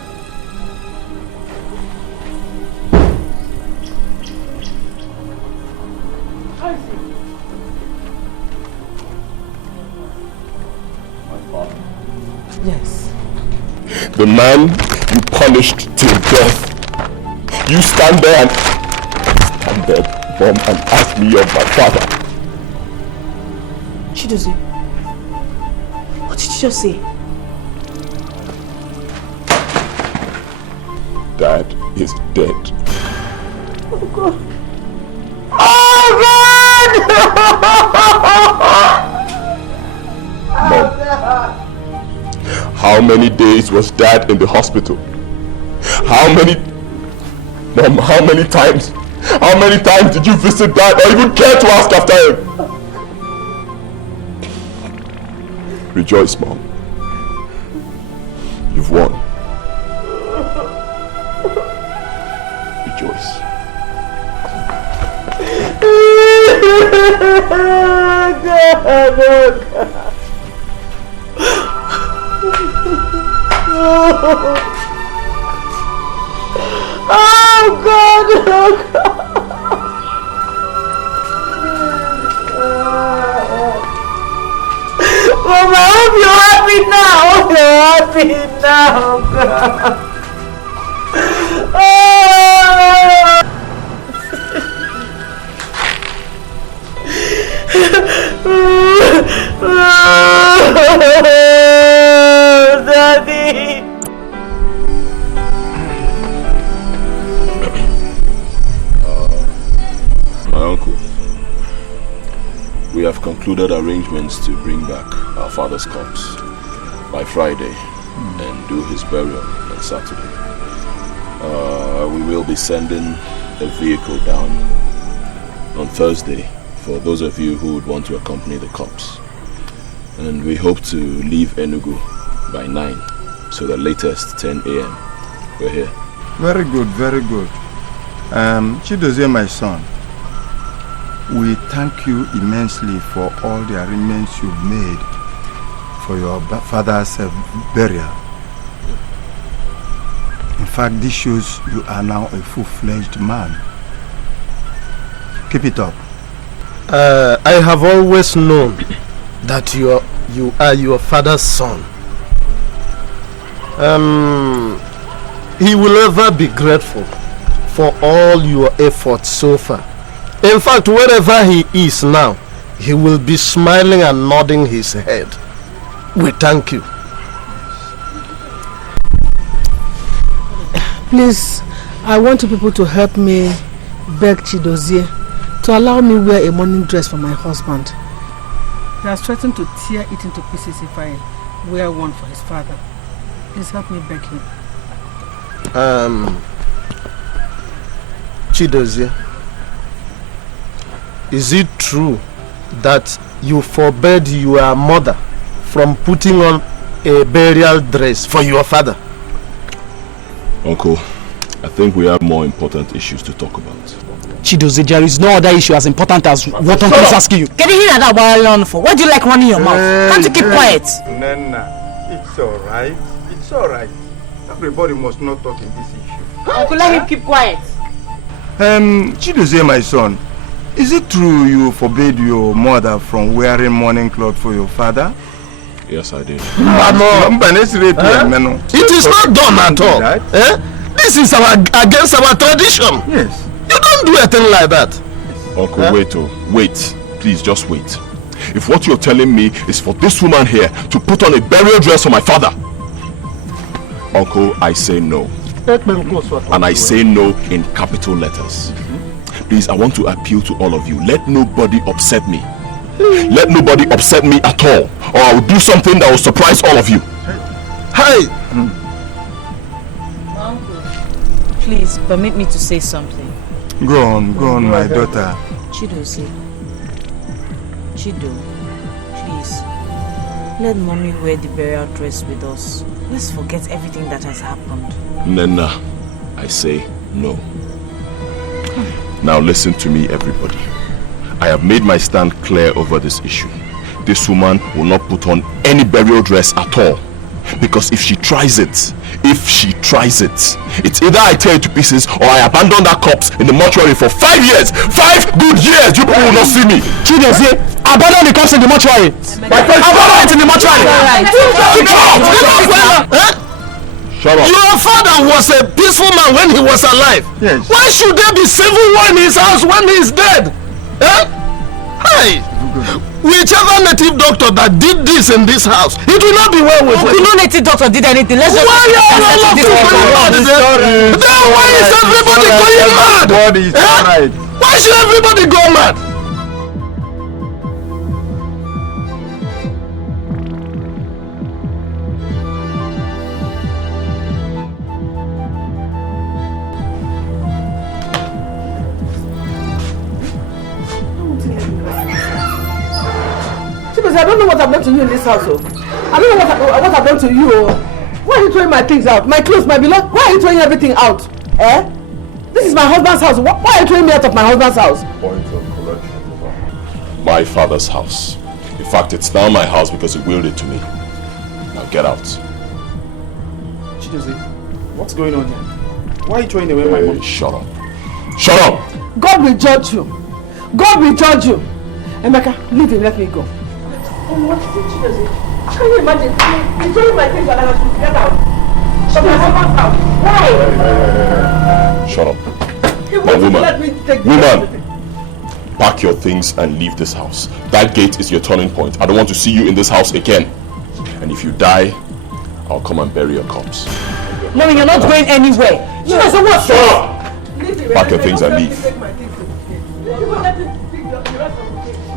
How is he? My father. Yes. The man you punished till death. You stand there, Mom, and ask me of my father. Chidozie, what did you just say? Dad is dead. Oh God. Mom, how many days was Dad in the hospital? Mom, how many times did you visit Dad or even care to ask after him? Rejoice, Mom. You've won. Rejoice. God. Oh God! Oh God! Mama, I hope you're happy now. I hope you're happy now, God. Daddy. My uncle, we have concluded arrangements to bring back our father's corpse by Friday and do his burial on Saturday. We will be sending a vehicle down on Thursday for those of you who would want to accompany the corpse. And we hope to leave Enugu by 9, so the latest 10 a.m. We're here. Very good, very good. Chidozie, my son, we thank you immensely for all the arrangements you've made for your father's burial. In fact, this shows you are now a full-fledged man. Keep it up. I have always known that you are your father's son. He will ever be grateful for all your efforts so far. In fact, wherever he is now, he will be smiling and nodding his head. We thank you. Please, I want you people to help me beg Chidozie to allow me wear a mourning dress for my husband. He has threatened to tear it into pieces if I wear one for his father. Please help me beg him. Chidozie, is it true that you forbade your mother from putting on a burial dress for your father? Uncle, I think we have more important issues to talk about. Chidozie, there is no other issue as important as what Uncle is asking you. Can you hear that while for? What do you like running your mouth? Can't you keep quiet? Nana, it's alright. It's alright. Everybody must not talk in this issue. Uncle, let him keep quiet. Chidozie, my son, is it true you forbade your mother from wearing mourning cloth for your father? Yes, I did. It is not done at all. This is against our tradition. Yes. You don't do a thing like that. Uncle, wait. Please, just wait. If what you're telling me is for this woman here to put on a burial dress for my father, Uncle, I say no. And I say no in capital letters. Please, I want to appeal to all of you. Let nobody upset me. Let nobody upset me at all, or I will do something that will surprise all of you. Hey! Uncle, please permit me to say something. Go on, my daughter. Chidozie. Chido, please. Let mommy wear the burial dress with us. Let's forget everything that has happened. Nana, I say no. Now listen to me, everybody. I have made my stand clear over this issue. This woman will not put on any burial dress at all. Because if she tries it, it's either I tear it to pieces or I abandon that corpse in the mortuary for 5 years. 5 good years! You people will not see me. Chidozie, abandon the corpse in the mortuary. Abandon it in the mortuary. Shut up. Your father was a peaceful man when he was alive. Yes. Why should there be civil war in his house when he is dead? Hey! Whichever native doctor that did this in this house, it will not be well with him. No native doctor did anything. Let's just... Why are all of you going mad? Then why is everybody going mad? Alright. Why should everybody go mad? I don't know what I've done to you in this house. I don't know what I've done to you. Why are you throwing my things out? My clothes, my beloved. Why are you throwing everything out? This is my husband's house. Why are you throwing me out of my husband's house? Point of correction. My father's house. In fact, it's now my house because he willed it to me. Now get out. Chidozie, what's going on here? Why are you throwing away my money? Shut up. Shut up! God will judge you. God will judge you. Emeka, leave him, let me go. What is it, Chidozie? Can you imagine? He's throwing my things and I have to get out. Shut up. Why? Shut up. He wants to let me take Woman! Pack your things and leave this house. That gate is your turning point. I don't want to see you in this house again. And if you die, I'll come and bury your corpse. No, you're not going anywhere. She doesn't want to. Pack your things and leave. I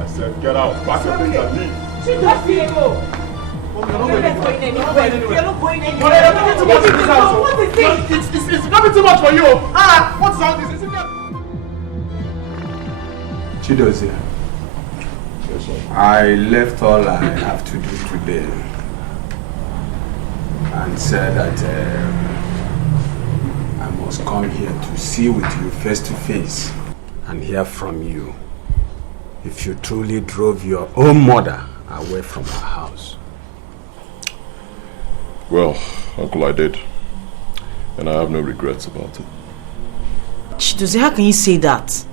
said get out. Pack your things and leave. She does go. You're not going anywhere. You're not going anywhere. What is it? It's becoming too much for you. What's all this? Chidozie, I left all I have to do today and said that I must come here to see with you face to face and hear from you if you truly drove your own mother away from her house. Well, Uncle, I did. And I have no regrets about it. Chidozie, how can you say that?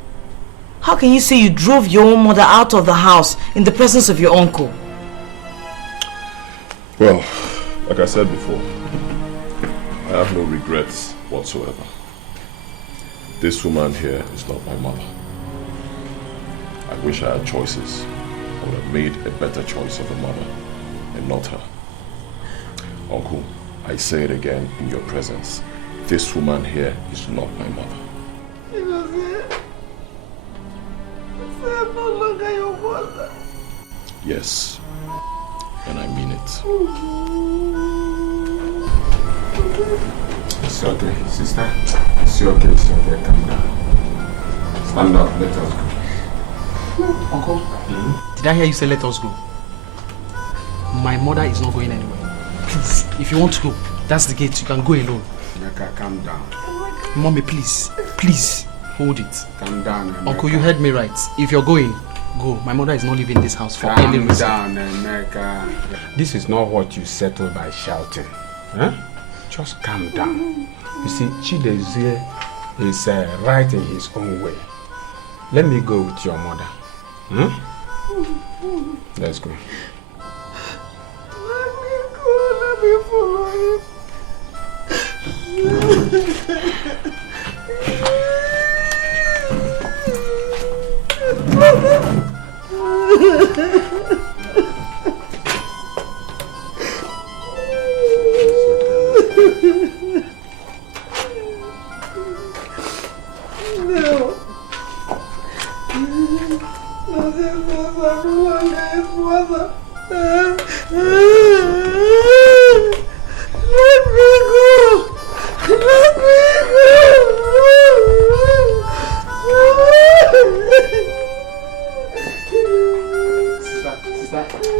How can you say you drove your own mother out of the house in the presence of your uncle? Well, like I said before, I have no regrets whatsoever. This woman here is not my mother. I wish I had choices. I would have made a better choice of a mother and not her. Uncle, I say it again in your presence. This woman here is not my mother. I'm no longer your mother. Yes, and I mean it. It's okay, sister. It's okay, calm down. Stand up, let us go. Uncle, did I hear you say let us go? My mother is not going anywhere. Please, if you want to go, that's the gate. You can go alone. Emeka, calm down. Mommy, please, please, hold it. Calm down, Emeka. Uncle, you heard me right. If you're going, go. My mother is not leaving this house for any reason. Calm down, Emeka. This is not what you settle by shouting. Huh? Just calm down. You see, Chidozie is right in his own way. Let me go with your mother. Let's go. Let me follow him. No. Let me go. Let me go.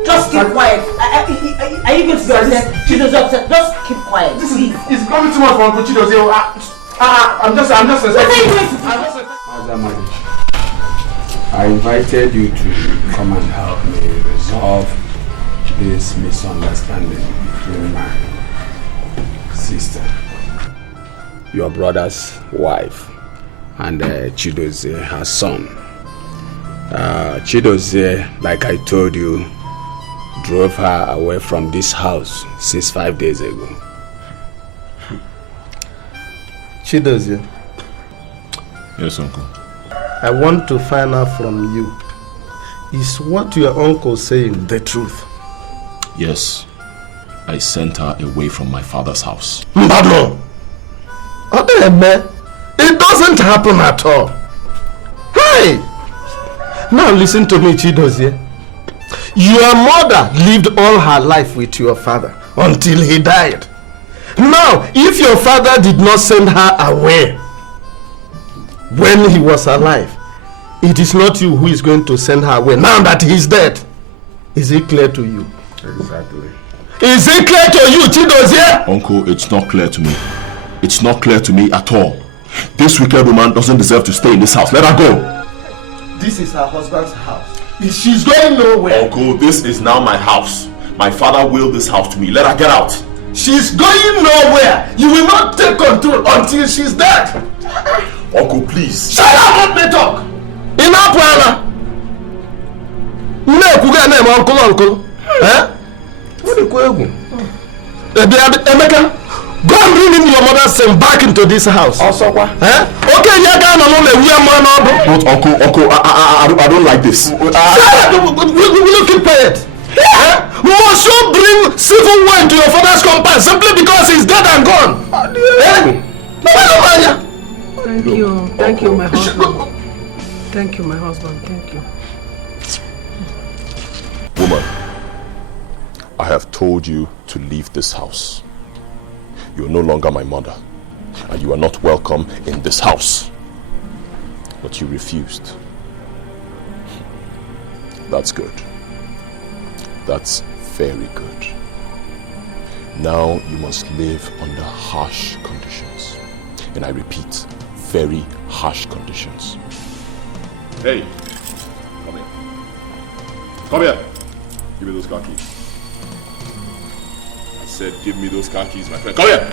Just keep quiet. Are you going to be upset? Chidozie upset. Just keep quiet. This is becoming too much for Uncle Chidozie. I'm just expecting. I invited you to come and help me resolve this misunderstanding between my sister, your brother's wife, and Chidozie, her son. Chidozie, like I told you, drove her away from this house 5 days ago. Chidozie. Yes, Uncle. I want to find out from you, is what your uncle saying the truth? Yes. I sent her away from my father's house. Mbano! It doesn't happen at all. Hey! Now listen to me, Chidozie. Your mother lived all her life with your father until he died. Now, if your father did not send her away when he was alive, it is not you who is going to send her away now that he's dead. Is it clear to you? Exactly. Is it clear to you, Chidozie? Uncle, it's not clear to me. It's not clear to me at all. This wicked woman doesn't deserve to stay in this house. Let her go. This is her husband's house. She's going nowhere. Uncle, this is now my house. My father willed this house to me. Let her get out. She's going nowhere. You will not take control until she's dead. Uncle, please. Shut up, let me talk. Enough, Anna. Uncle. Eh? What are you going? Emeka, go and bring in your mother's son back into this house. Also, what? Eh? Okay, you can't But Uncle, I don't like this. Will you keep quiet? Eh? Must you bring civil war into your father's compound simply because he's dead and gone? Eh? Thank you, my husband. Thank you, my husband. Thank you. Woman, I have told you to leave this house. You are no longer my mother, and you are not welcome in this house. But you refused. That's good. That's very good. Now you must live under harsh conditions. And I repeat, very harsh conditions. Hey, come here. Come here. Give me those car keys. I said give me those car keys, my friend. Come here.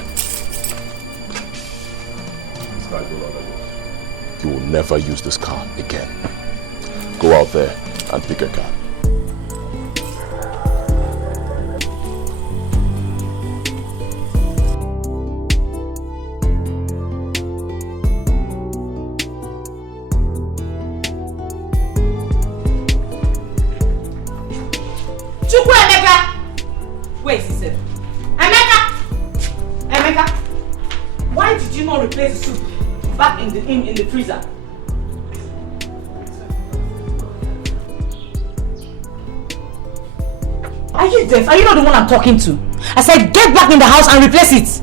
This car is no longer yours. You will never use this car again. Go out there and pick a car. Wait, sister. Emeka, why did you not replace the soup back in the freezer? Are you deaf? Are you not the one I'm talking to? I said get back in the house and replace it.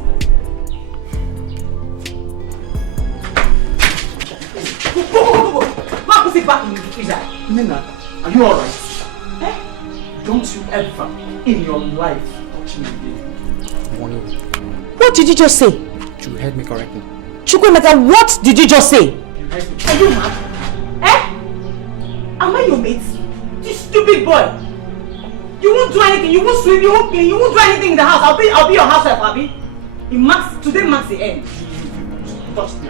Go put it back in the freezer. Nina, are you alright? Don't you ever in your life touch me again. Warning you. What did you just say? You heard me correctly. Chukwemeka, what did you just say? You heard me. Are you mad? Eh? Am I your mate? You stupid boy! You won't do anything, you won't sweep, you won't clean, you won't do anything in the house. I'll be your housewife, Abby. Today marks the end. Touch me.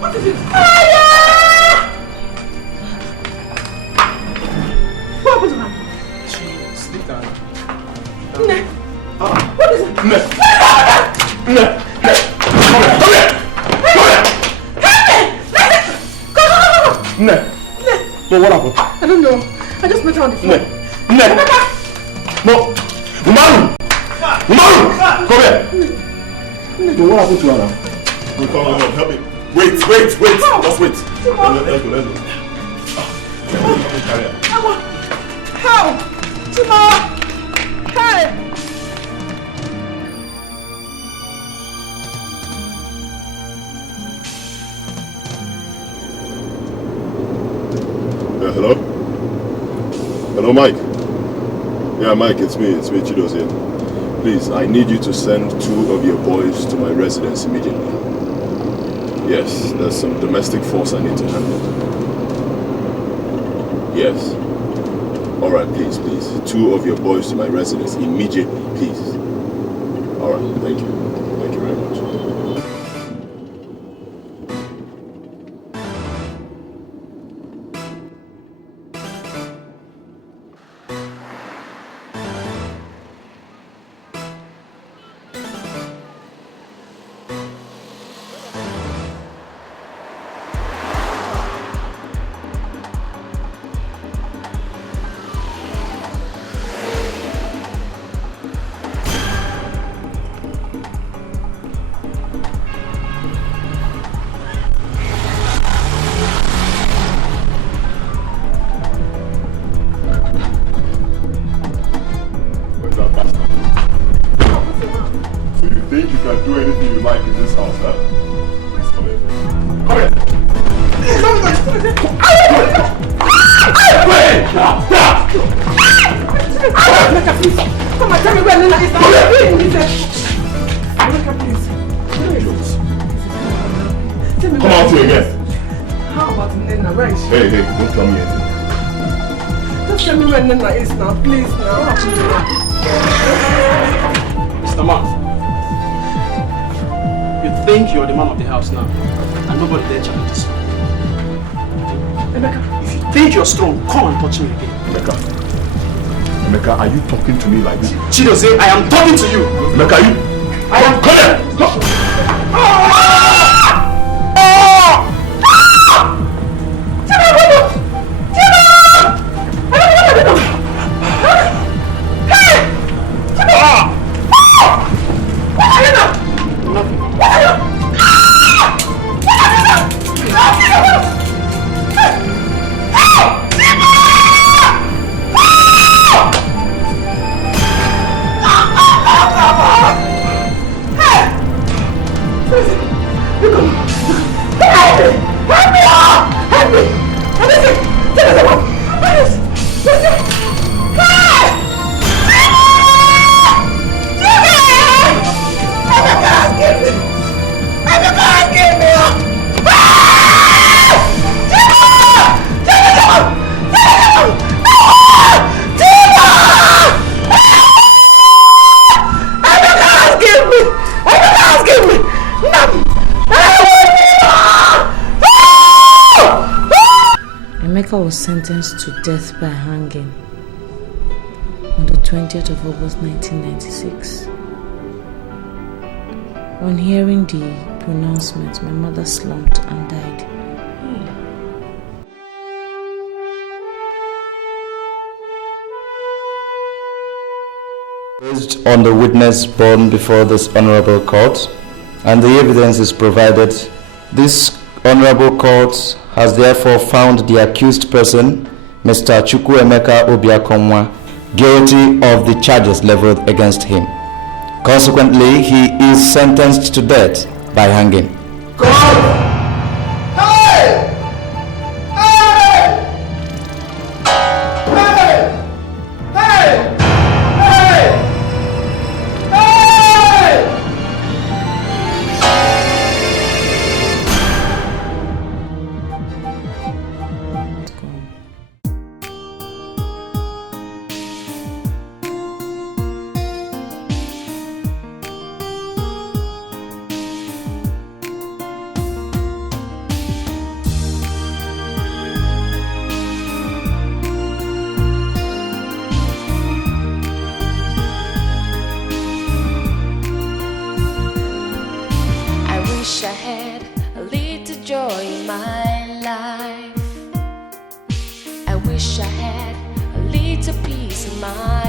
What is it? What happened to her? She slipped down. What is it? Come here! No, what happened? I don't know. I just met her on the phone. No. Umaru! Come here. No, what happened to her now? Come on, help me. Wait. Just wait. Let's go. How? Chima! Hey! Hello? Hello, Mike? Yeah, Mike, it's me, Chido's here. Please, I need you to send 2 of your boys to my residence immediately. Yes, there's some domestic force I need to handle. Yes. Alright, please. 2 of your boys to my residence immediately, please. Alright, thank you. Thank you very much. Hey, don't tell me anything. Just tell me where Nana is now, please now. Mr. Man, you think you're the man of the house now, and nobody there challenges you. Emeka, if you think you're strong, come and touch me again. Emeka, are you talking to me like this? Chidozie, I am talking to you. Emeka, are you? I am calling. Was sentenced to death by hanging on the 20th of August 1996. On hearing the pronouncement, my mother slumped and died. Based on the witness borne before this honorable court and the evidence is provided, this honorable court has therefore found the accused person, Mr. Chukwuemeka Obiakomwa, guilty of the charges leveled against him. Consequently, he is sentenced to death by hanging. I wish I had a little peace in my